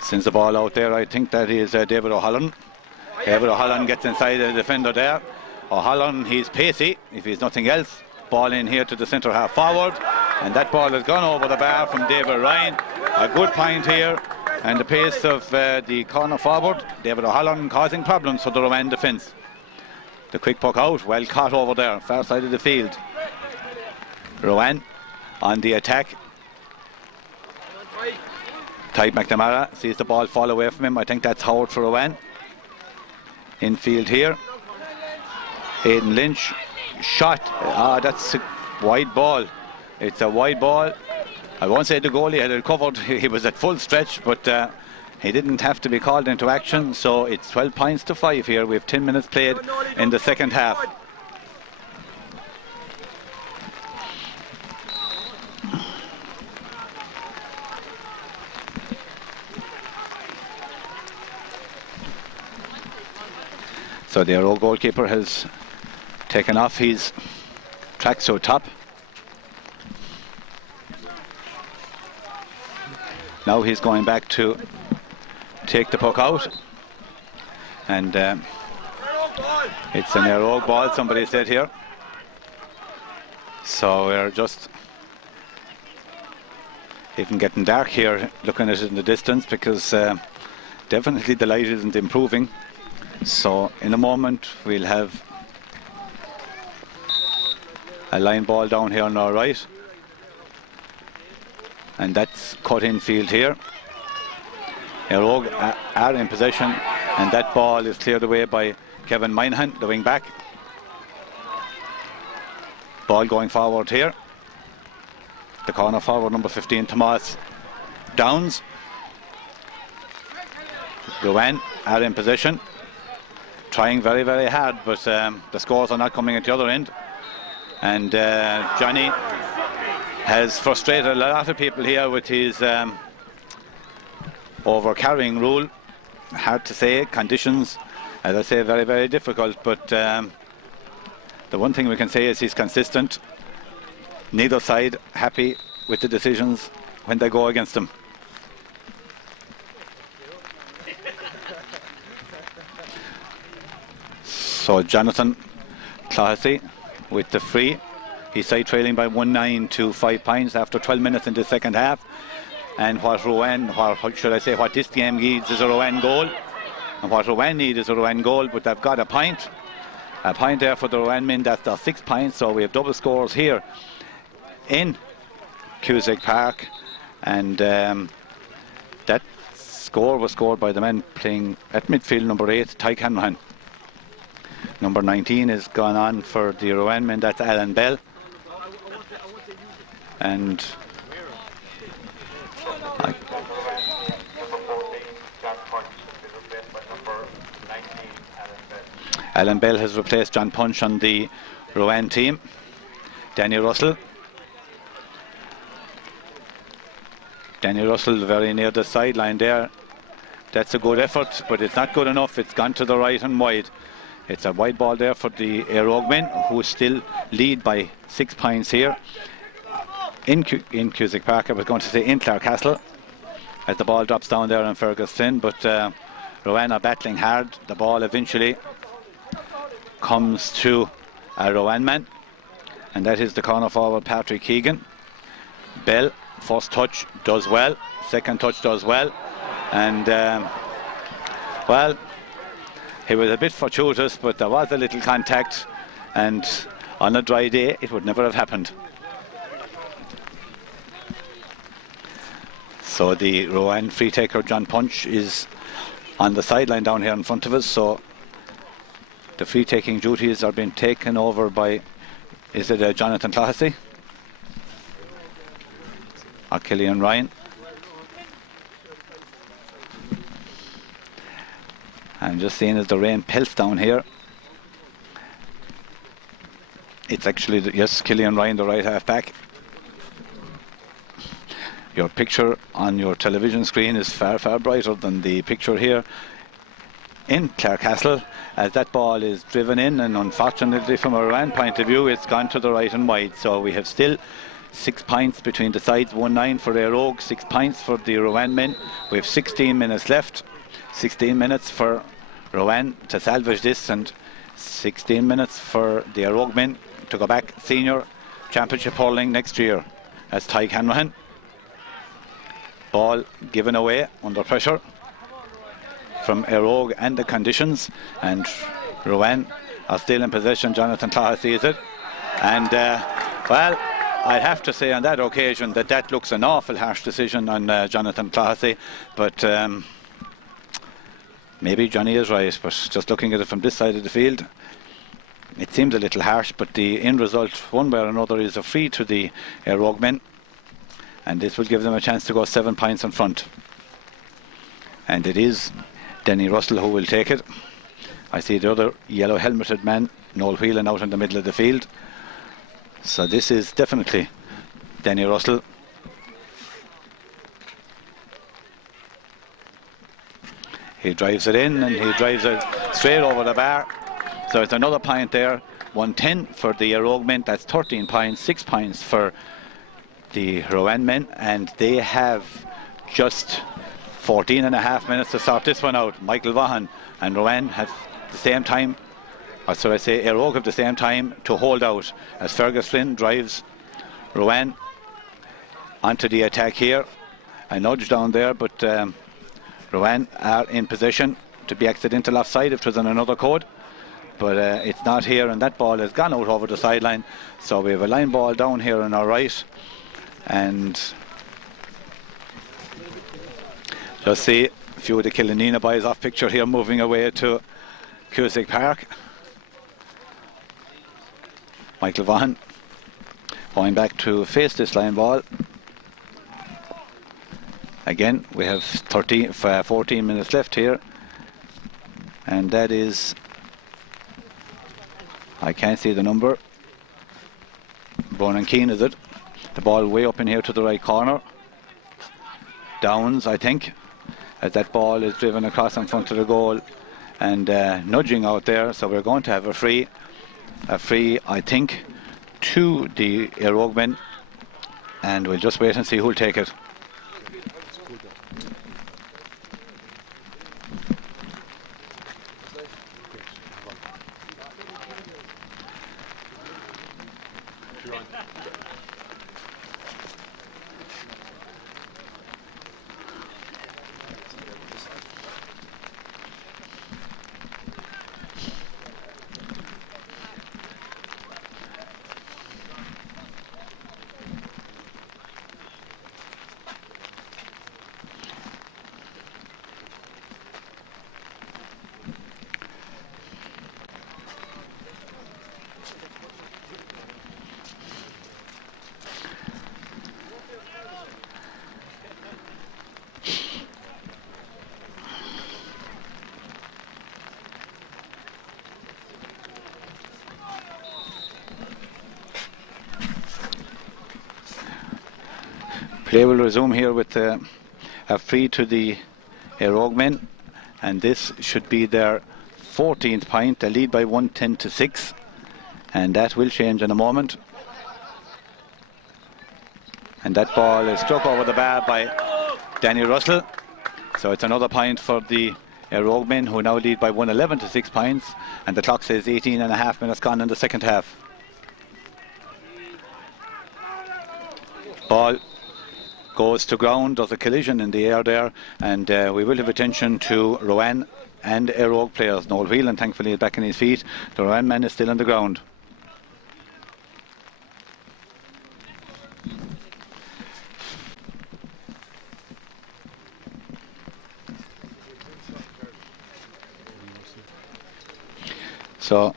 sends the ball out there. I think that is David O'Halloran. David O'Halloran gets inside the defender there. O'Halloran, he's pacey, if he's nothing else. Ball in here to the centre half forward. and that ball has gone over the bar from David Ryan. A good point here, and the pace of the corner forward, David O'Halloran, causing problems for the Rowan defence. The quick puck out, well caught over there, far side of the field. Rowan on the attack. Tadhg MacNamara sees the ball fall away from him. I think that's Howard for Rowan. Infield here. Aidan Lynch. Shot. That's a wide ball. It's a wide ball. I won't say the goalie had it covered. He was at full stretch, but he didn't have to be called into action. So it's 12 points to 5 here. We have 10 minutes played in the second half. So the Éire Óg goalkeeper has taken off his tracksuit top. Now he's going back to take the puck out, and it's an Éire Óg ball, somebody said here. So we're just even getting dark here looking at it in the distance, because definitely the light isn't improving. So in a moment we'll have a line ball down here on our right, and that's cut in field here. Éire Óg are in possession, and that ball is cleared away by Kevin Moynihan, the wing back. Ball going forward here. The corner forward, number 15, Tomas Downs. Ruan are in possession, trying very, very hard, but the scores are not coming at the other end. And Johnny has frustrated a lot of people here with his over-carrying rule. Hard to say. Conditions, as I say, very, very difficult, but the one thing we can say is he's consistent. Neither side happy with the decisions when they go against him. So Jonathan Classy with the free. He's side trailing by 1-9 to 5 points after 12 minutes in the second half. And what this game needs is a Rowan goal. And what Rowan need is a Rowan goal, but they've got a point. A point there for the Rowan men. That's their 6 points. So we have double scores here in Cusack Park. And that score was scored by the men playing at midfield, number 8, Tadhg Hanrahan. Number 19 is gone on for the Rowan men. That's Alan Bell. And Alan Bell has replaced John Punch on the Rowan team. Danny Russell very near the sideline there. That's a good effort, but it's not good enough. It's gone to the right and wide. It's a wide ball there for the Éire Óg men, who still lead by 6 points here in Cusack Park. I was going to say in Clarecastle, as the ball drops down there on Fergus Flynn, but Rowan are battling hard. The ball eventually comes to a Rowan man, and that is the corner forward, Patrick Keegan. Bell, first touch does well, second touch does well, and well, he was a bit fortuitous, but there was a little contact, and on a dry day it would never have happened. So the Rowan free taker John Punch is on the sideline down here in front of us, so the free taking duties are being taken over by, is it Jonathan Classy or Killian Ryan? I'm just seeing as the rain pelts down here. It's actually, yes, Killian Ryan, the right half back. Your picture on your television screen is far, far brighter than the picture here in Clarecastle, as that ball is driven in, and unfortunately from a Rowan point of view it's gone to the right and wide. So we have still 6 points between the sides, 1-9 for Éire Óg, 6 points for the Rowan men. We have 16 minutes left, 16 minutes for Rowan to salvage this, and 16 minutes for the Éire Óg men to go back senior championship hurling next year. as Tadhg Hanrahan. Ball given away under pressure from Éire Óg and the conditions, and Ruan are still in possession. Jonathan Clough sees it, and well, I'd have to say on that occasion that looks an awful harsh decision on Jonathan Clough, but maybe Johnny is right. But just looking at it from this side of the field, it seems a little harsh, but the end result, one way or another, is a free to the Éire Óg men, and this will give them a chance to go 7 points in front. And it is Denny Russell who will take it. I see the other yellow helmeted man, Noel Whelan, out in the middle of the field. So this is definitely Denny Russell. He drives it in, and he drives it straight over the bar. So it's another point there. 110 for the Éire Óg men. That's 13 points, 6 points for the Rowan men, and they have just 14 and a half minutes to sort this one out. Michael Vaughan and Rowan have the same time, or so I say Éire Óg have the same time to hold out as Fergus Flynn drives Rowan onto the attack here. A nudge down there, but Rowan are in position to be accidental offside if it was on another code, but it's not here, and that ball has gone out over the sideline. So we have a line ball down here on our right, and just see a few of the Killanena boys off picture here moving away to Cusack Park. Michael Vaughan going back to face this line ball. Again, we have 14 minutes left here, and that is, I can't see the number, Ronan Keane, is it? The ball way up in here to the right corner. Downs, I think, as that ball is driven across in front of the goal and nudging out there. So we're going to have a free, I think, to the Éire Óg men, and we'll just wait and see who'll take it. Play will resume here with a free to the Éire Óg men, and this should be their 14th point. They lead by 110 to 6, and that will change in a moment. And that ball is struck over the bar by Danny Russell, so it's another point for the Éire Óg men, who now lead by 111 to 6 points, and the clock says 18 and a half minutes gone in the second half. Ball goes to ground. There's a collision in the air there, and we will have attention to Rowan and Éire Óg players. Noel Whelan thankfully is back on his feet. The Rowan man is still on the ground. So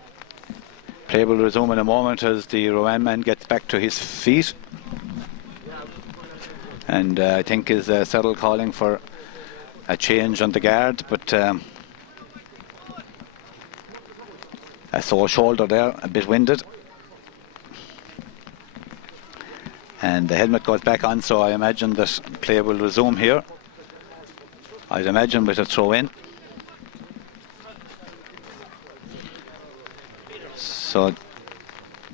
play will resume in a moment as the Rowan man gets back to his feet. And I think is Settle calling for a change on the guard, but a sore shoulder there, a bit winded. And the helmet goes back on, so I imagine that play will resume here. I'd imagine with a throw in. So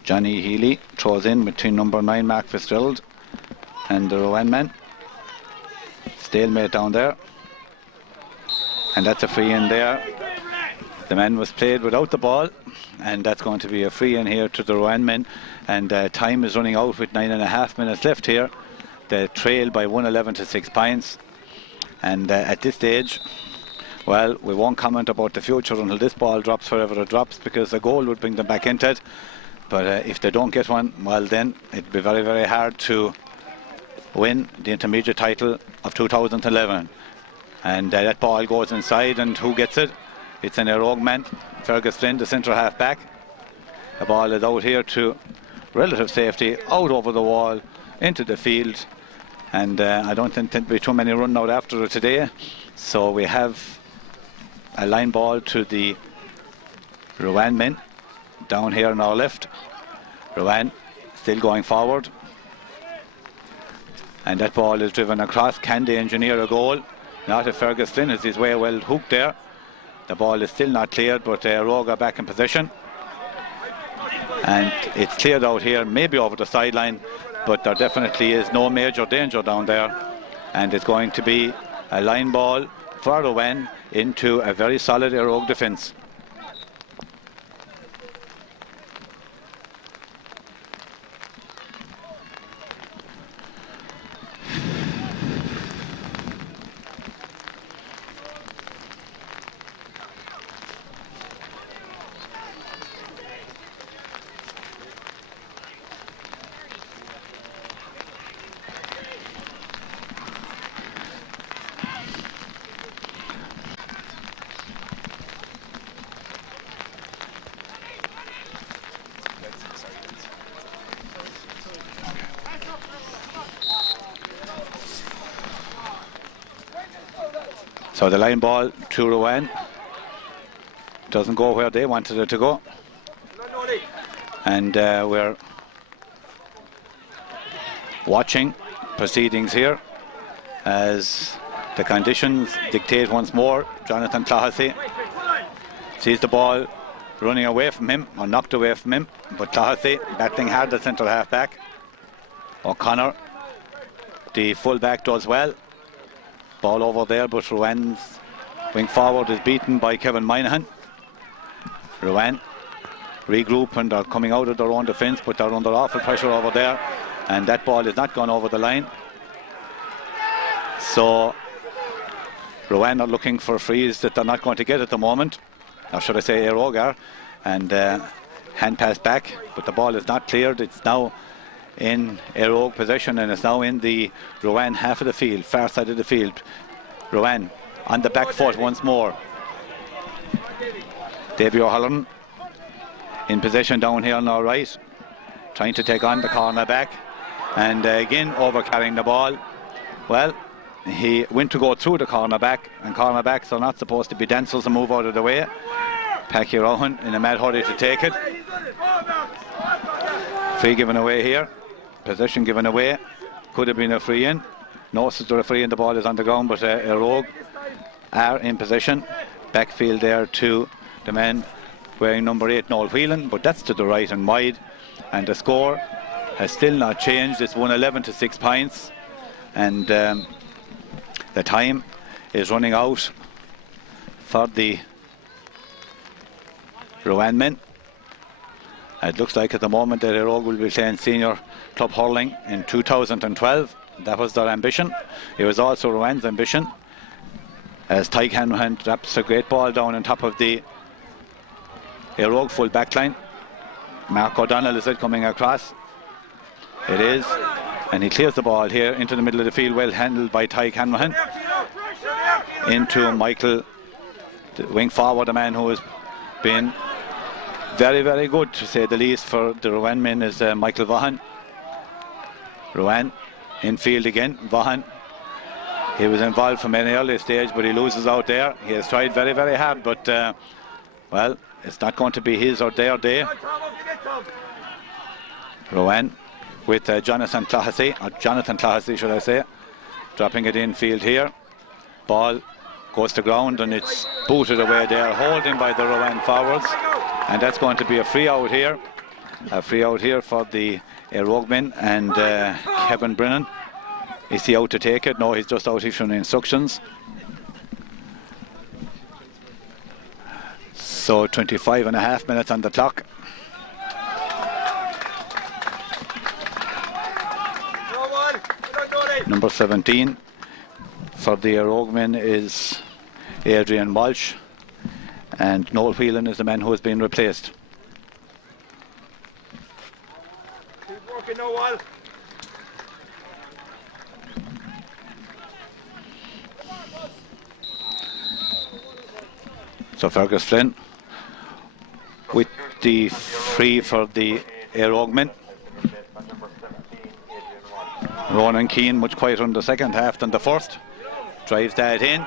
Johnny Healy throws in between number 9 Marc Fitzgerald and the Rowan man. Stalemate down there, and that's a free in there. The man was played without the ball, and that's going to be a free in here to the Ruan men, and time is running out with 9.5 minutes left here. They trail by 111 to 6 points, and at this stage, well, we won't comment about the future until this ball drops wherever it drops, because a goal would bring them back into it. But if they don't get one, well, then it'd be very, very hard to win the intermediate title of 2011. And that ball goes inside, and who gets it? It's an Éire Óg man, Fergus Flynn, the centre half back. The ball is out here to relative safety, out over the wall, into the field. And I don't think there'll be too many running out after it today. So we have a line ball to the Ruan men down here on our left. Ruan still going forward, and that ball is driven across. Can they engineer a goal? Not if Fergus Flynn has his way well hooked there. The ball is still not cleared, but Éire Óg are back in position, and it's cleared out here, maybe over the sideline, but there definitely is no major danger down there, and it's going to be a line ball for Ruan into a very solid Éire Óg defence. So the line ball to Ruan doesn't go where they wanted it to go, and we're watching proceedings here as the conditions dictate once more. Jonathan Clarecastle sees the ball running away from him, or knocked away from him, but Clarecastle battling hard, the centre half back. O'Connor, the full back, does well. Ball over there, but Ruan's wing forward is beaten by Kevin Moynihan. Ruan regroup and are coming out of their own defence, but they're under awful pressure over there, and that ball is not gone over the line. So Ruan are looking for frees that they're not going to get at the moment, or should I say Éire Óg are, and hand pass back, but the ball is not cleared. It's now in Éire Óg possession, and it's now in the Ruan half of the field, far side of the field. Ruan on the back foot once more. Davy O'Halloran in possession down here on our right, trying to take on the corner back, and again over carrying the ball. Well, he went to go through the corner back, and cornerbacks are not supposed to be dancers and move out of the way. Packy Rohan in a mad hurry to take it. Free given away here. Possession given away. Could have been a free in. No, it's a free in. The ball is on the ground, but Éire Óg are in possession. Backfield there to the man wearing number 8, Noel Whelan, but that's to the right and wide. And the score has still not changed. It's 111 to 6 points, and the time is running out for the Ruan men. It looks like at the moment that Éire Óg will be playing senior club hurling in 2012. That was their ambition. It was also Ruan's ambition, as Tadhg Hanna drops a great ball down on top of the Éire Óg full back line. Marc O'Donnell is it coming across. It is, and he clears the ball here into the middle of the field, well handled by Tadhg Hanna. Into Michael, the wing forward, a man who has been very, very good, to say the least, for the Ruan men, is Michael Vaughan. Ruan in field again. Vaughan, he was involved from an early stage, but he loses out there. He has tried very, very hard, but well, it's not going to be his or their day. Ruan with Jonathan Clarecastle, should I say, dropping it in field here. Ball goes to ground, and it's booted away there, holding by the Ruan forwards, and that's going to be a free out here. A free out here for the Éire Óg men, and Kevin Brennan, is he out to take it? No, he's just out issuing instructions. So 25.5 minutes on the clock. Number 17 for the Éire Óg men is Adrian Walsh, and Noel Whelan is the man who has been replaced. Keep working, Noel. So Fergus Flynn with the free for the Éire Óg men. Ronan Keane much quieter in the second half than the first. Drives that in,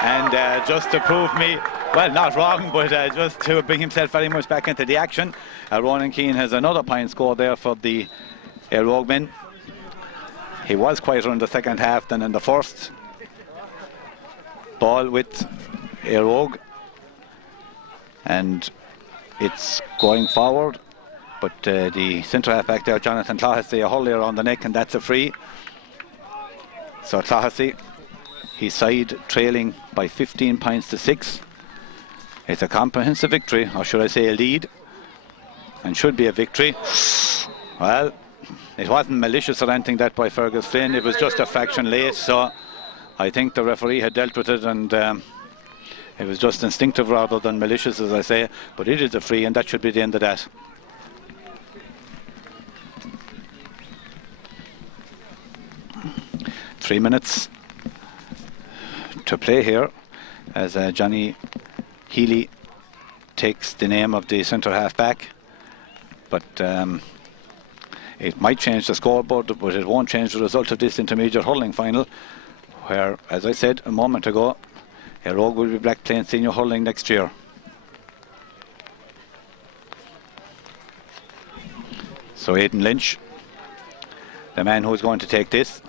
and just to prove me, well, not wrong, but just to bring himself very much back into the action, Ronan Keane has another point score there for the Éire Óg men. He was quieter in the second half than in the first. Ball with Éire Óg, and it's going forward, but the centre half back there, Jonathan Clarecastle, a hurler around the neck, and that's a free. So Clarecastle, his side trailing by 15 points to 6. It's a comprehensive victory, or should I say a lead, and should be a victory. Well, it wasn't malicious or anything that by Fergus Flynn, it was just a fraction late, so I think the referee had dealt with it, and it was just instinctive rather than malicious, as I say, but it is a free, and that should be the end of that. Three minutes to play here as Johnny Healy takes the name of the centre half back, but it might change the scoreboard, but it won't change the result of this intermediate hurling final, where, as I said a moment ago, Éire Óg will be back playing senior hurling next year. So Aidan Lynch, the man who's going to take this,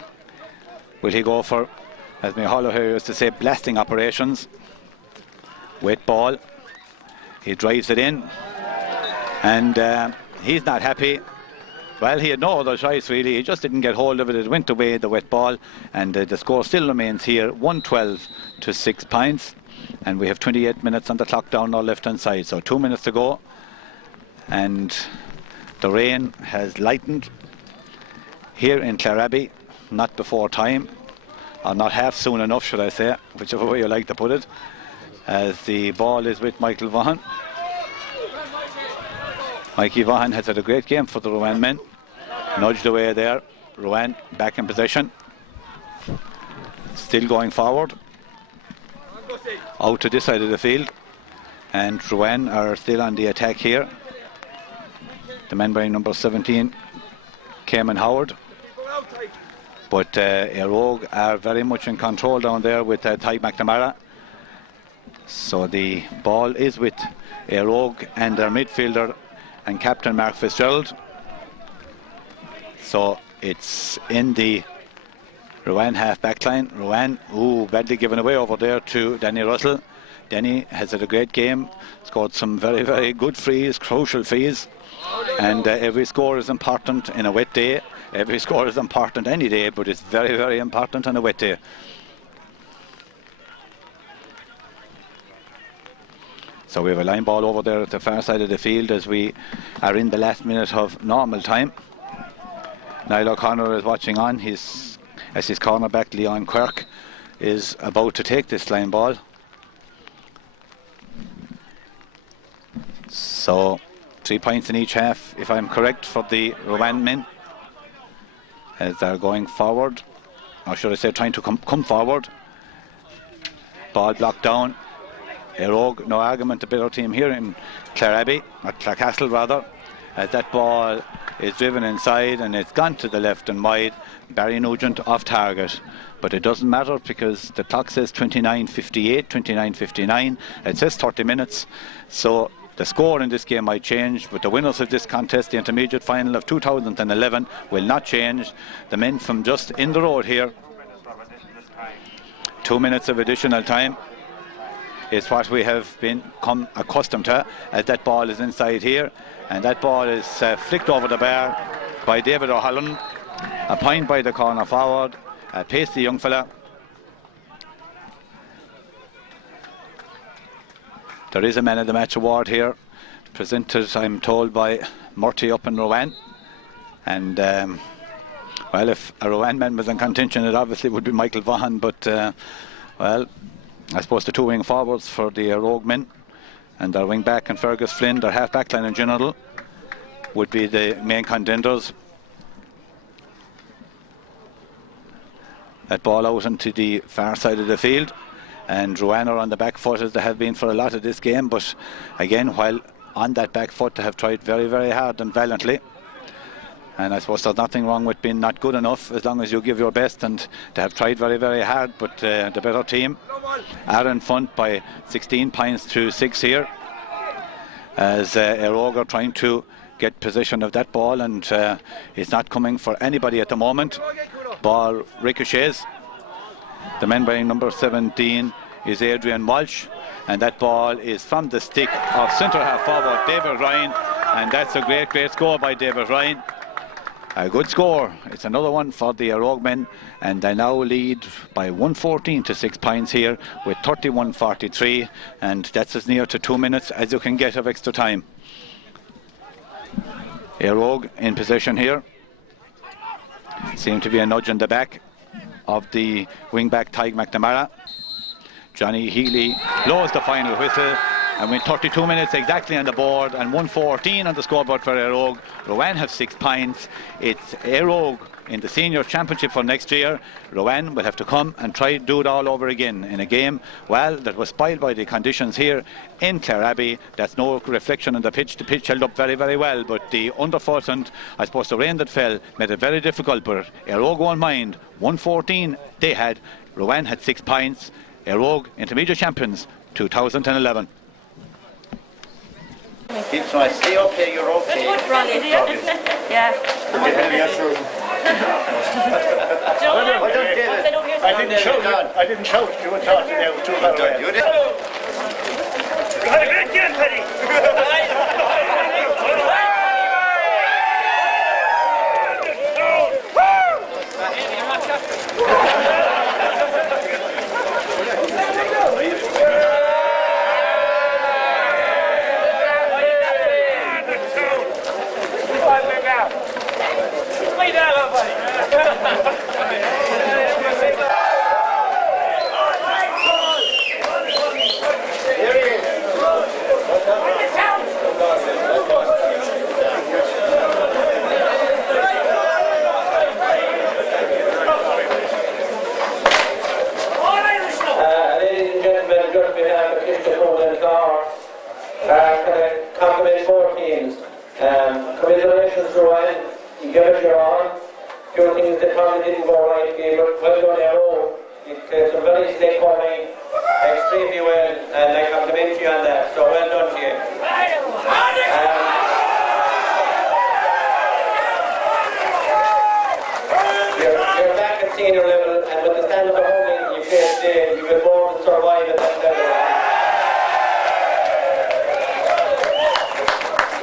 will he go for, as my hollow here used to say, blasting operations? Wet ball, he drives it in, and he's not happy. Well, he had no other choice really, he just didn't get hold of it, it went away, the wet ball, and the score still remains here, 112 to 6 points, and we have 28 minutes on the clock down our left hand side, so 2 minutes to go, and the rain has lightened here in Clare, not before time, or not half soon enough, should I say, whichever way you like to put it, as the ball is with Michael Vaughan. Mikey Vaughan has had a great game for the Ruan men. Nudged away there. Ruan back in possession. Still going forward. Out to this side of the field. And Ruan are still on the attack here. The men wearing number 17, Cayman Howard. But Éire Óg are very much in control down there with Tadhg MacNamara. So the ball is with Éire Óg and their midfielder and captain Marc Fitzgerald. So it's in the Ruan half back line. Ruan, badly given away over there to Danny Russell. Danny has had a great game, scored some very, very good frees, crucial frees, and every score is important in a wet day. Every score is important any day, but it's very, very important on a wet day. So we have a line ball over there at the far side of the field as we are in the last minute of normal time. Niall O'Connor is watching on, as his cornerback Leon Quirk is about to take this line ball. So 3 points in each half, if I'm correct, for the Ruan men as they're going forward, or should I say trying to come forward. Ball blocked down. Éire Óg, no argument, a better team here in Clare, or Clarecastle rather, as that ball is driven inside and it's gone to the left and wide. Barry Nugent off target, but it doesn't matter because the clock says 29:58, 29:59. It says 30 minutes, so the score in this game might change, but the winners of this contest, the intermediate final of 2011, will not change. The men from just in the road here, 2 minutes of additional time is what we have become accustomed to, as that ball is inside here, and that ball is flicked over the bar by David O'Halloran. A point by the corner forward, a pasty young fella. There is a man of the match award here, presented, I'm told, by Murty up in Ruan. And well, if a Ruan man was in contention, it obviously would be Michael Vaughan, but well, I suppose the two wing forwards for the Éire Óg men and their wing back and Fergus, Flynn, their half back line in general, would be the main contenders. That ball out into the far side of the field, and Ruan are on the back foot as they have been for a lot of this game, but again, while on that back foot, they have tried very, very hard and valiantly. And I suppose there's nothing wrong with being not good enough as long as you give your best, and they have tried very, very hard, but the better team are in front by 16 points to 6 here, as Éire Óg are trying to get possession of that ball, and it's not coming for anybody at the moment. Ball ricochets. The man wearing number 17 is Adrian Walsh, and that ball is from the stick of centre half forward David Ryan, and that's a great, great score by David Ryan. A good score. It's another one for the Éire Óg men, and they now lead by 114 to 6 points here with 31-43, and that's as near to 2 minutes as you can get of extra time. Éire Óg in possession here. Seem to be a nudge in the back of the wing back Tadhg MacNamara. Johnny Healy blows the final whistle, and with 32 minutes exactly on the board and 114 on the scoreboard for Éire Óg. Rowan have 6 points. It's Éire Óg in the senior championship for next year. Rowan will have to come and try to do it all over again in a game, well, that was spoiled by the conditions here in Clare Abbey. That's no reflection on the pitch. The pitch held up very, very well, but the underfoot and I suppose the rain that fell made it very difficult. But Éire Óg won't mind. 114 they had. Rowan had 6 points. Éire Óg Intermediate Champions 2011. So I stay up here, you're okay. Yeah. I didn't shout. You were talking there with 2 hours. You did. You had a great game, Paddy. Commiserations, Ruan. You gave it your all. Few things that probably didn't go right, but well done, Éire Óg. You played some very slick hurling, extremely well, and I compliment you on that. So well done to you. You're back at senior level, and with the standard of hurling you played today, you will more than survive at that level.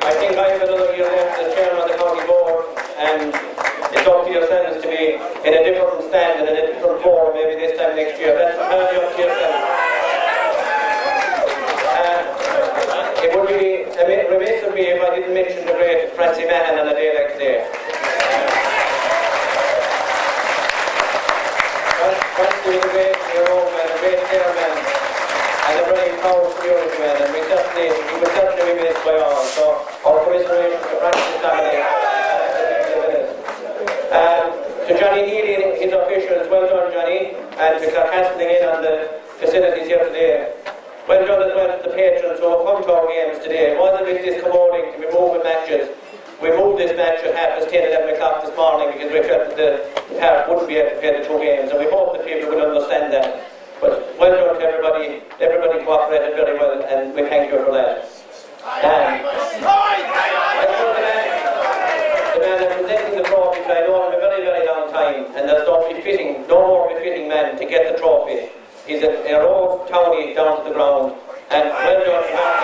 I think I have another year left as chairman of the county board, and it's up to yourselves to be in a different stand and in a different forum maybe this time next year. That's entirely up to yourselves. It would be remiss of me if I didn't mention the great McMahon on a day like today. Francie was a great hero man, a great chairman, and a very proud community man, and he would certainly be missed by all. So our commiseration to Francis family. To Johnny Healy, his officials, well done Johnny, and to Clarecastle in on the facilities here today. Well done as well to the patrons who have come to our games today. It wasn't with this commoding to be moving matches. We moved this match at 10:30, 11 o'clock this morning because we felt that the park wouldn't be able to play the 2 games, and we hope that people will understand that. But well done to everybody. Everybody cooperated very well, and we thank you for that. The man representing the trophy, I know him a very, very long time, and there's no more befitting man to get the trophy. He's an Éire Óg townie down to the ground, and well done to Marc.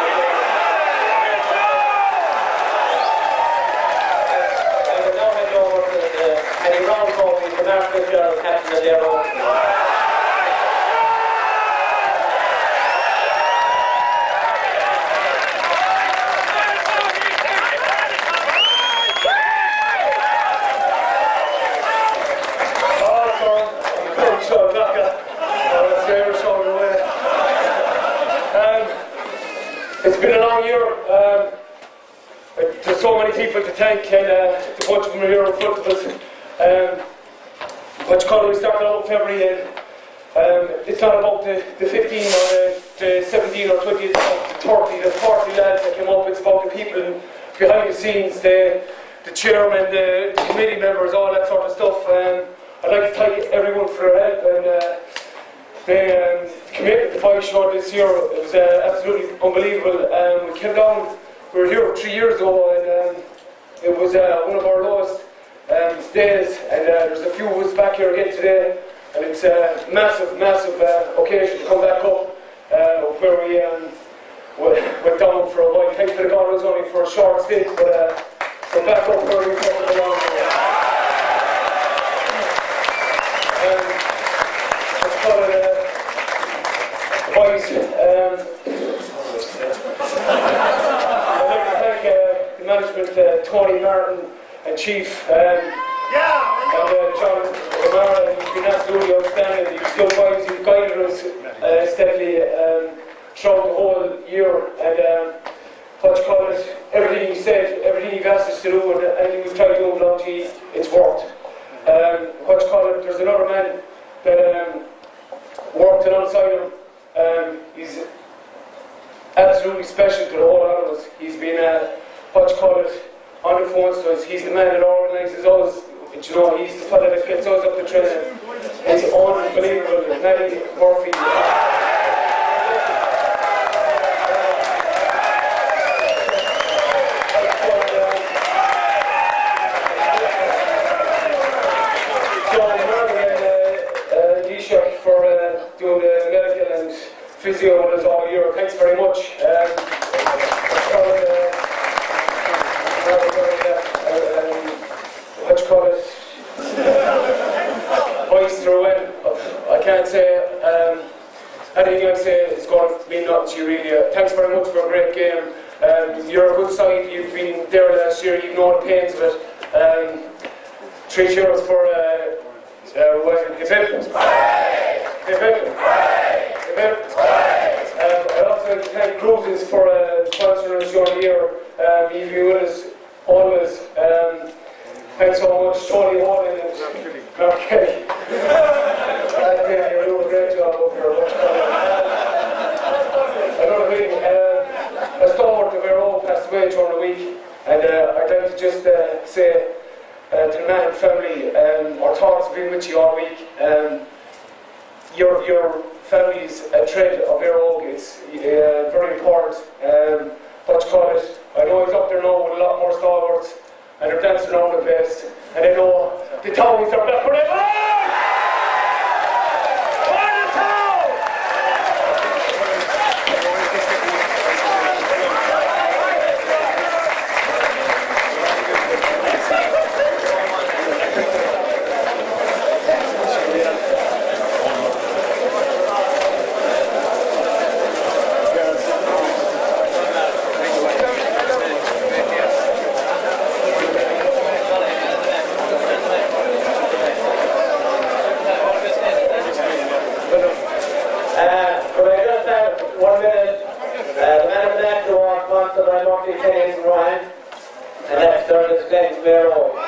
I will now hand over to the Hally Brown trophy to Marc Fitzgerald, captain of Éire Óg. It's been a long year. There's so many people to thank, and the bunch of them are here in front of us. What you call it, we started out in February, and it's not about the 15 or the 17 or 20, it's about the 30, the 40 lads that came up. It's about the people behind the scenes, the chairman, the committee members, all that sort of stuff. I'd like to thank everyone for their help, and the commitment the boys showed this year, it was absolutely unbelievable. We came down, we were here 3 years ago, and it was one of our lowest days, and there's a few of us back here again today, and it's a massive, massive occasion to come back up, where we went down for a while. Thanks to God it was only for a short stint, but we're back up where we fucking belong. Let's call it boys. I'd like to thank the management, Tony, Martin, and Chief, and John MacNamara. He's been absolutely outstanding. He's still boys, he's guided us steadily throughout the whole year, and what you call it, everything he said, everything he asked us to do, and anything we've tried to do along to you, it's worked. What you call it, there's another man that worked alongside him. He's absolutely special to the whole lot of us. He's been, what you call it, on the phone to us. He's the man that organises us. You know, he's the fella that gets us up the training. It's unbelievable. Matty Murphy. For doing the medical and physio with us all year. Thanks very much. What you call it? Boys through in. I can't say anything I say is going to mean nothing to you really. Thanks very much for a great game. You're a good side. You've been there last year. You know the pains of it. 3 cheers for Ruan. I'd also like to thank Cruises for sponsoring us during the year. You've been with us always. Thanks so much, Tony Whelan and Marc. You're doing a great job up here. Another thing, a stalwart of Éire Óg passed away during the week, and I'd like to just say to the McMahon family, our thoughts have been with you all week. Your family's thread of Éire Óg, it's very important. What you call it, I know he's up there now with a lot more stalwarts, and they're dancing around the best, and I know the Townies are back for them. Ruan, and that's Fergus Glenn Éire Óg.